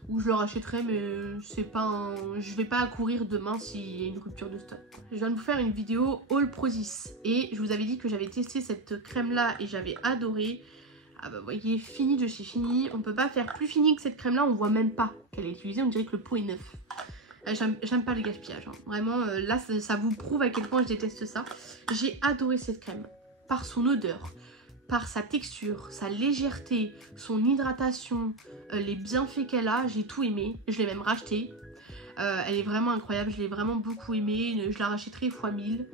ou je le rachèterai, mais c'est pas un... je vais pas accourir demain s'il y a une rupture de stock. Je viens de vous faire une vidéo All Prozis et je vous avais dit que j'avais testé cette crème là et j'avais adoré. Ah bah vous voyez, fini de chez Fini, on peut pas faire plus fini que cette crème là, on voit même pas qu'elle est utilisée, on dirait que le pot est neuf. J'aime pas le gaspillage, hein. Vraiment là ça vous prouve à quel point je déteste ça. J'ai adoré cette crème par son odeur, par sa texture, sa légèreté, son hydratation, les bienfaits qu'elle a, j'ai tout aimé, je l'ai même racheté. Elle est vraiment incroyable, je l'ai vraiment beaucoup aimée, je la rachèterai x1000.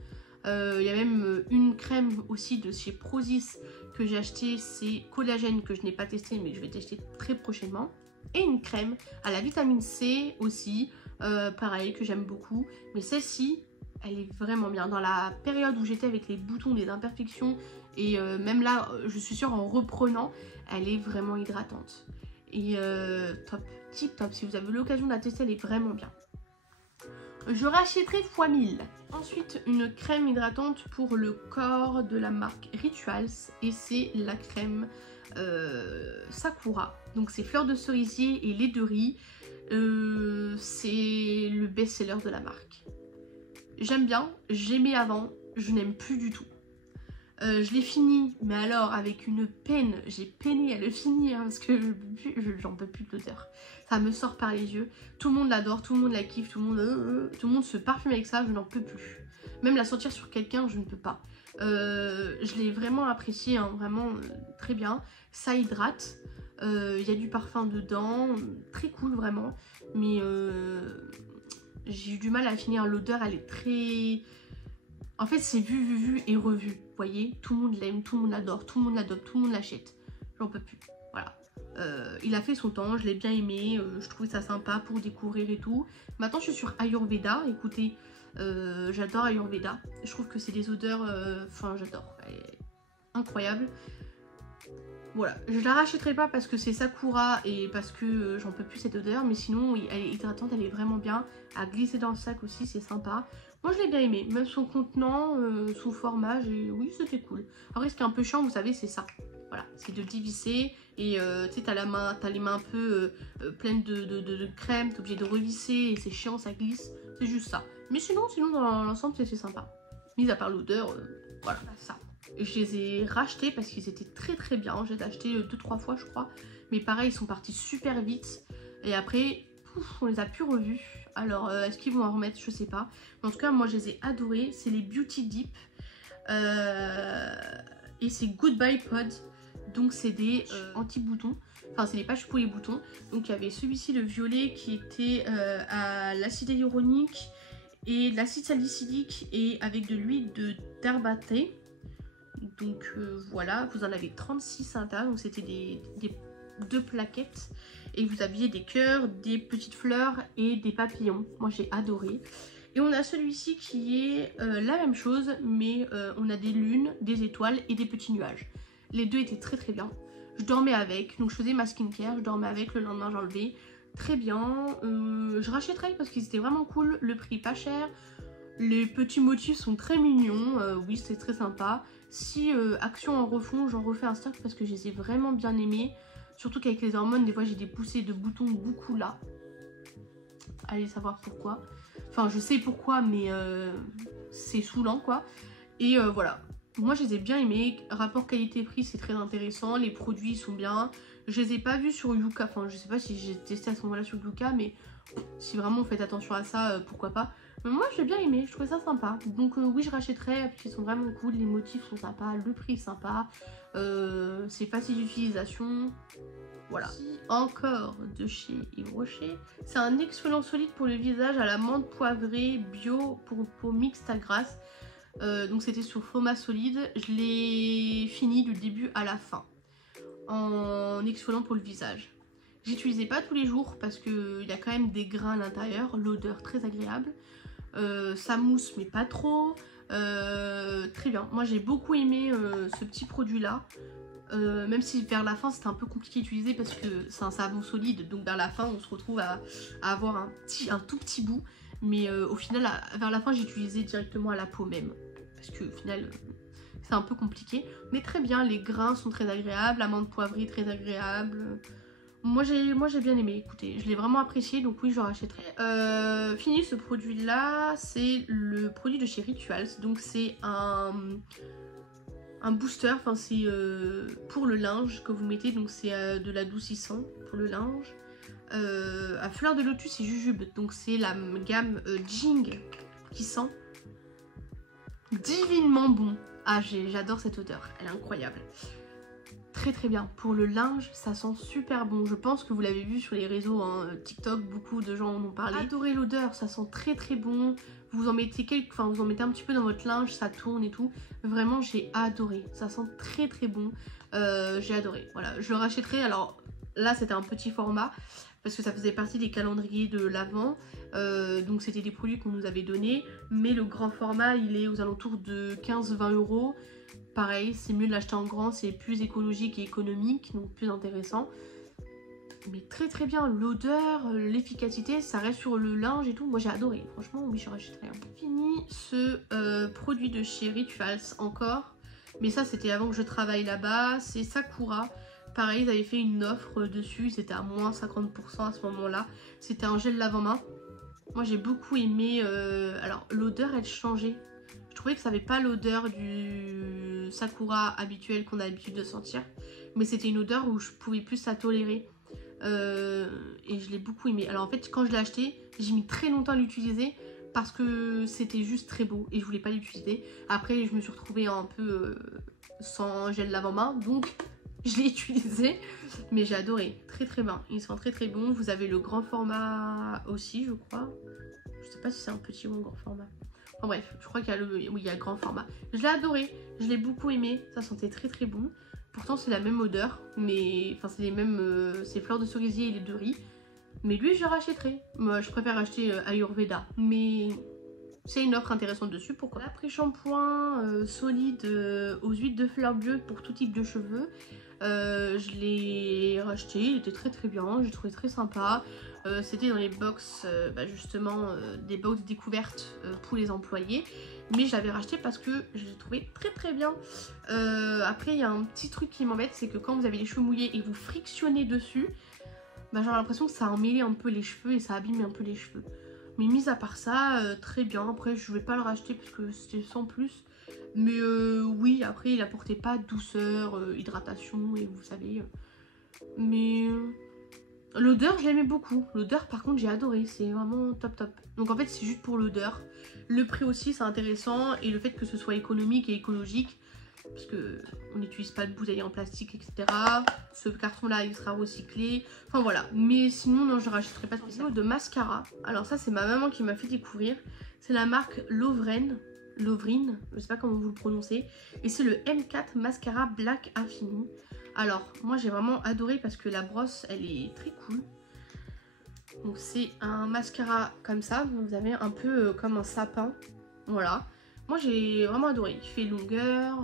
Il y a même une crème aussi de chez Prozis que j'ai acheté, c'est Collagène, que je n'ai pas testé mais je vais tester très prochainement. Et une crème à la vitamine C aussi, pareil, que j'aime beaucoup, mais celle-ci elle est vraiment bien. Dans la période où j'étais avec les boutons, les imperfections, et même là je suis sûre en reprenant, elle est vraiment hydratante et top, tip top. Si vous avez l'occasion de la tester, elle est vraiment bien. Je rachèterai x1000. Ensuite une crème hydratante pour le corps de la marque Rituals, et c'est la crème Sakura, donc c'est fleur de cerisier et lait de riz. C'est le best-seller de la marque. J'aime bien, j'aimais avant, je n'aime plus du tout. Je l'ai fini, mais alors avec une peine, j'ai peiné à le finir parce que j'en peux plus de l'odeur. Ça me sort par les yeux. Tout le monde l'adore, tout le monde la kiffe, tout le monde se parfume avec ça, je n'en peux plus. Même la sentir sur quelqu'un, je ne peux pas. Je l'ai vraiment apprécié, hein, vraiment très bien. Ça hydrate, il y a du parfum dedans, très cool vraiment. Mais j'ai eu du mal à finir, l'odeur elle est très... En fait c'est vu et revu, vous voyez, tout le monde l'aime, tout le monde l'adore, tout le monde l'adopte, tout le monde l'achète. J'en peux plus, voilà. Il a fait son temps, je l'ai bien aimé, je trouvais ça sympa pour découvrir et tout. Maintenant je suis sur Ayurveda, écoutez, j'adore Ayurveda. Je trouve que c'est des odeurs, enfin j'adore, incroyable. Voilà, je la rachèterai pas parce que c'est Sakura et parce que j'en peux plus cette odeur, mais sinon elle est hydratante, elle est vraiment bien. À glisser dans le sac aussi, c'est sympa. Moi je l'ai bien aimé, même son contenant, son format, oui c'était cool. Après ce qui est un peu chiant, vous savez, c'est ça. Voilà, c'est de dévisser et tu sais, t'as les mains un peu pleines de crème, t'es obligé de revisser et c'est chiant, ça glisse. C'est juste ça. Mais sinon dans l'ensemble c'est sympa. Mis à part l'odeur, voilà, ça. Je les ai rachetés parce qu'ils étaient très bien. Je les ai achetés 2-3 fois je crois. Mais pareil, ils sont partis super vite. Et après, on les a plus revus. Alors, est-ce qu'ils vont en remettre? Je sais pas. Mais en tout cas, moi, je les ai adorés. C'est les Beauty Deep. Et c'est Goodbye Pod. Donc, c'est des anti-boutons. Enfin, c'est des patchs pour les boutons. Donc, il y avait celui-ci, le violet, qui était à l'acide hyaluronique et de l'acide salicylique et avec de l'huile d'herbaté. Donc voilà, vous en avez 36 à l'intérieur, donc c'était deux plaquettes et vous aviez des cœurs, des petites fleurs et des papillons. Moi j'ai adoré. Et on a celui-ci qui est la même chose, mais on a des lunes, des étoiles et des petits nuages. Les deux étaient très bien. Je dormais avec, donc je faisais ma skincare, je dormais avec, le lendemain j'enlevais. très bien. Je rachèterai parce qu'ils étaient vraiment cool, le prix pas cher. Les petits motifs sont très mignons, oui c'est très sympa. Si Action en refont, j'en refais un stock parce que je les ai vraiment bien aimés. Surtout qu'avec les hormones, des fois j'ai des poussées de boutons beaucoup là. Allez savoir pourquoi. Enfin je sais pourquoi mais c'est saoulant quoi. Et voilà, moi je les ai bien aimés. Rapport qualité-prix c'est très intéressant, les produits sont bien. Je les ai pas vus sur Yuka, enfin je sais pas si j'ai testé à ce moment là sur Yuka, mais si vraiment vous faites attention à ça, pourquoi pas. Mais moi j'ai bien aimé, je trouvais ça sympa. Donc oui je rachèterai, parce qu'ils sont vraiment cool, les motifs sont sympas, le prix est sympa, c'est facile d'utilisation. Voilà. Encore de chez Yves Rocher. C'est un excellent solide pour le visage à la menthe poivrée bio pour peau mixte à grasse. Donc c'était sur format solide. Je l'ai fini du début à la fin en exfoliant pour le visage. J'utilisais pas tous les jours parce qu'il y a quand même des grains à l'intérieur, l'odeur très agréable. Ça mousse mais pas trop. Très bien. Moi j'ai beaucoup aimé ce petit produit là. Même si vers la fin c'était un peu compliqué à utiliser parce que c'est un savon solide, donc vers la fin on se retrouve à avoir un tout petit bout. Mais au final vers la fin j'ai utilisé directement à la peau même. Parce que au final c'est un peu compliqué. Mais très bien, les grains sont très agréables, l'amande poivrée très agréable. Moi j'ai bien aimé, écoutez, je l'ai vraiment apprécié, donc oui je rachèterai. Fini ce produit là, c'est le produit de chez Rituals, donc c'est un booster, enfin c'est pour le linge que vous mettez, donc c'est de l'adoucissant pour le linge. À fleur de lotus et jujube, donc c'est la gamme Jing qui sent divinement bon. Ah j'adore cette odeur, elle est incroyable. Très très bien. Pour le linge, ça sent super bon. Je pense que vous l'avez vu sur les réseaux, hein, TikTok, beaucoup de gens en ont parlé. Adorez l'odeur, ça sent très très bon. Vous en mettez vous en mettez un petit peu dans votre linge, ça tourne et tout. Vraiment, j'ai adoré. Ça sent très très bon. J'ai adoré. Voilà, je le rachèterai. Alors là, c'était un petit format parce que ça faisait partie des calendriers de l'Avent. Donc c'était des produits qu'on nous avait donnés. Mais le grand format, il est aux alentours de 15-20 €. Pareil, c'est mieux de l'acheter en grand, c'est plus écologique et économique, donc plus intéressant. Mais très très bien, l'odeur, l'efficacité, ça reste sur le linge et tout. Moi j'ai adoré, franchement, oui, je rachèterai. Fini ce produit de chez Rituals encore. Mais ça, c'était avant que je travaille là-bas. C'est Sakura. Pareil, ils avaient fait une offre dessus, c'était à moins 50% à ce moment-là. C'était un gel lave-main. Moi j'ai beaucoup aimé, alors l'odeur elle changeait. Je trouvais que ça n'avait pas l'odeur du Sakura habituel qu'on a l'habitude de sentir. Mais c'était une odeur où je pouvais plus la tolérer. Et je l'ai beaucoup aimé. Alors en fait quand je l'ai acheté, j'ai mis très longtemps à l'utiliser parce que c'était juste très beau et je voulais pas l'utiliser. Après je me suis retrouvée un peu sans gel lave-main, donc je l'ai utilisé. Mais j'ai adoré, très très bien. Ils sont très très bons. Vous avez le grand format aussi je crois. Je sais pas si c'est un petit ou un grand format. Enfin bref, je crois qu'il y a oui, il y a le grand format. Je l'ai adoré, je l'ai beaucoup aimé, ça sentait très très bon. Pourtant c'est la même odeur, mais enfin c'est les mêmes, c'est fleurs de cerisier et les de riz. Mais lui je le rachèterai. Moi je préfère acheter Ayurveda, mais c'est une offre intéressante dessus, pourquoi. L'après-shampoing solide aux huiles de fleurs bleues pour tout type de cheveux. Je l'ai racheté, il était très très bien, j'ai trouvé très sympa. C'était dans les box, justement, des box découvertes pour les employés. Mais je l'avais racheté parce que je l'ai trouvé très très bien. Après, il y a un petit truc qui m'embête, c'est que quand vous avez les cheveux mouillés et vous frictionnez dessus, j'ai l'impression que ça emmêlait un peu les cheveux et ça abîme un peu les cheveux. Mais mis à part ça, très bien. Après, je vais pas le racheter parce que c'était sans plus. Mais oui, après, il apportait pas douceur, hydratation et vous savez. Mais l'odeur, je l'aimais beaucoup. L'odeur, par contre, j'ai adoré. C'est vraiment top top. Donc en fait, c'est juste pour l'odeur. Le prix aussi, c'est intéressant. Et le fait que ce soit économique et écologique. Parce que on n'utilise pas de bouteilles en plastique, etc. Ce carton-là, il sera recyclé. Enfin voilà. Mais sinon, non, je rachèterai pas spécialement de mascara. Alors ça, c'est ma maman qui m'a fait découvrir. C'est la marque Lovrine, je sais pas comment vous le prononcez. Et c'est le M4 Mascara Black Infini. Alors, moi j'ai vraiment adoré parce que la brosse, elle est très cool. Donc c'est un mascara comme ça, vous avez un peu comme un sapin. Voilà. Moi j'ai vraiment adoré. Il fait longueur,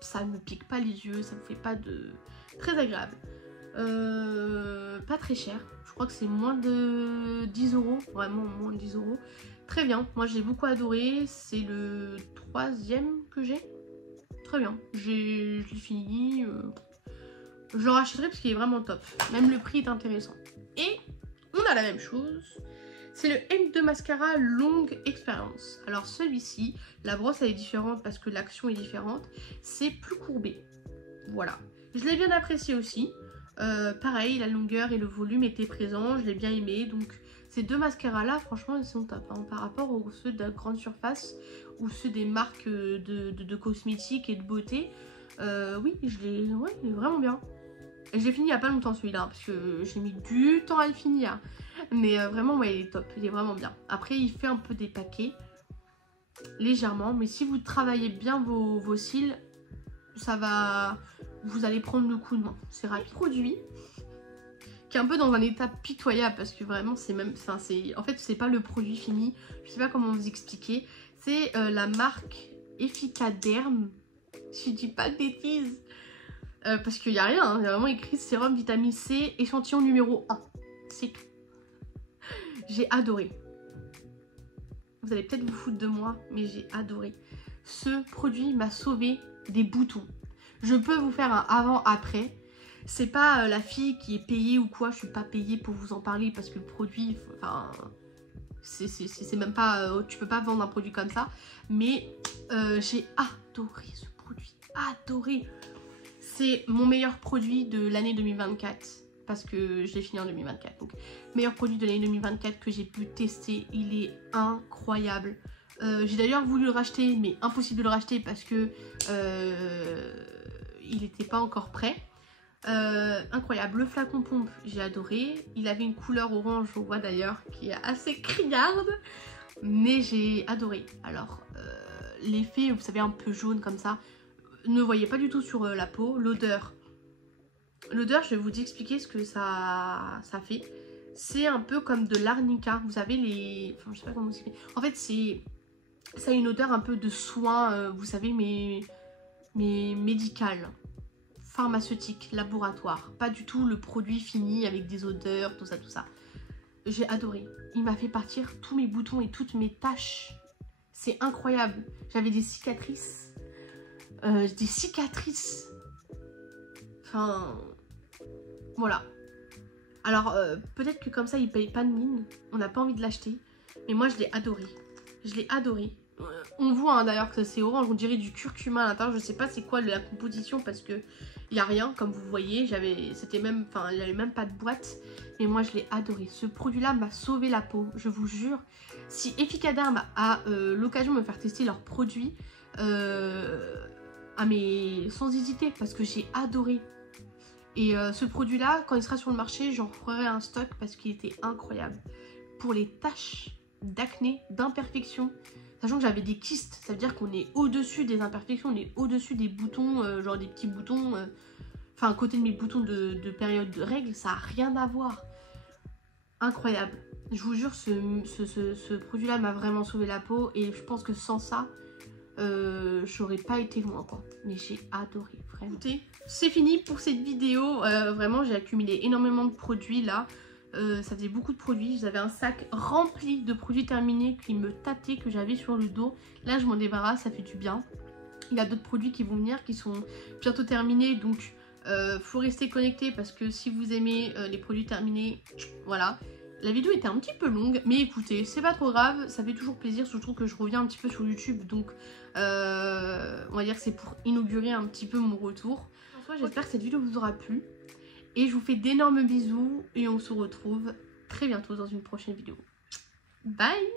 ça ne me pique pas les yeux, ça me fait pas de... Très agréable. Pas très cher, je crois que c'est moins de 10 €, vraiment moins de 10 €. Très bien, moi j'ai beaucoup adoré, c'est le 3e que j'ai. Très bien, je l'ai fini, je le rachèterai parce qu'il est vraiment top, même le prix est intéressant. Et on a la même chose, c'est le M2 Mascara Longue Expérience. Alors celui-ci, la brosse elle est différente parce que l'action est différente, c'est plus courbé, voilà. Je l'ai bien apprécié aussi. Pareil, la longueur et le volume étaient présents, je l'ai bien aimé. Donc ces deux mascaras là, franchement, ils sont top hein, par rapport aux ceux de la grande surface ou ceux des marques de cosmétiques et de beauté. Oui, il est vraiment bien. Et je l'ai fini il n'y a pas longtemps celui-là, hein, parce que j'ai mis du temps à le finir. Mais vraiment, ouais, il est top, il est vraiment bien. Après, il fait un peu des paquets, légèrement. Mais si vous travaillez bien vos cils, ça va... Vous allez prendre le coup de main, c'est rapide. Produit qui est un peu dans un état pitoyable parce que vraiment c'est même, enfin c'est, en fait c'est pas le produit fini, je sais pas comment vous expliquer. C'est la marque Efficaderm, si je dis pas de bêtises, parce qu'il y a rien, hein, il y a vraiment écrit sérum vitamine C échantillon numéro 1, c'est tout. J'ai adoré. Vous allez peut-être vous foutre de moi, mais j'ai adoré. Ce produit m'a sauvé des boutons. Je peux vous faire un avant-après. C'est pas la fille qui est payée ou quoi. Je suis pas payée pour vous en parler parce que le produit, enfin, c'est même pas, tu peux pas vendre un produit comme ça. Mais j'ai adoré ce produit, adoré. C'est mon meilleur produit de l'année 2024 parce que je l'ai fini en 2024. Donc meilleur produit de l'année 2024 que j'ai pu tester. Il est incroyable. J'ai d'ailleurs voulu le racheter, mais impossible de le racheter parce que il n'était pas encore prêt. Incroyable, le flacon pompe, j'ai adoré. Il avait une couleur orange, on voit d'ailleurs, qui est assez criarde, mais j'ai adoré. Alors, l'effet, vous savez, un peu jaune comme ça, ne voyez pas du tout sur la peau. L'odeur, je vais vous expliquer ce que ça fait. C'est un peu comme de l'arnica, vous savez, les... Enfin, je sais pas comment vous expliquer. En fait, ça a une odeur un peu de soin, vous savez, mais médical, pharmaceutique, laboratoire. Pas du tout le produit fini avec des odeurs, tout ça, tout ça. J'ai adoré. Il m'a fait partir tous mes boutons et toutes mes taches. C'est incroyable. J'avais des cicatrices. Enfin, voilà. Alors, peut-être que comme ça, il paye pas de mine. On n'a pas envie de l'acheter. Mais moi, je l'ai adoré. Je l'ai adoré. On voit hein, d'ailleurs que c'est orange, on dirait du curcuma à l'intérieur. Je sais pas c'est quoi la composition parce que il n'y a rien comme vous voyez. C'était même, enfin il n'y avait même pas de boîte. Mais moi je l'ai adoré. Ce produit là m'a sauvé la peau, je vous jure. Si Efficaderm a l'occasion de me faire tester leurs produits, mais sans hésiter parce que j'ai adoré. Et ce produit là, quand il sera sur le marché, j'en ferai un stock parce qu'il était incroyable. Pour les taches d'acné, d'imperfection. Sachant que j'avais des kystes, ça veut dire qu'on est au-dessus des imperfections, on est au-dessus des boutons, genre des petits boutons, enfin à côté de mes boutons de période de règles, ça n'a rien à voir. Incroyable. Je vous jure, ce produit-là m'a vraiment sauvé la peau et je pense que sans ça, j'aurais pas été loin quoi. Mais j'ai adoré, vraiment. Écoutez, c'est fini pour cette vidéo, vraiment j'ai accumulé énormément de produits là. Ça faisait beaucoup de produits, j'avais un sac rempli de produits terminés qui me tâtaient, que j'avais sur le dos. Là je m'en débarrasse, ça fait du bien. Il y a d'autres produits qui vont venir qui sont bientôt terminés, donc faut rester connecté parce que si vous aimez les produits terminés, voilà. La vidéo était un petit peu longue, mais écoutez, c'est pas trop grave, ça fait toujours plaisir, surtout que je reviens un petit peu sur YouTube, donc on va dire que c'est pour inaugurer un petit peu mon retour. J'espère que cette vidéo vous aura plu. Et je vous fais d'énormes bisous et on se retrouve très bientôt dans une prochaine vidéo. Bye!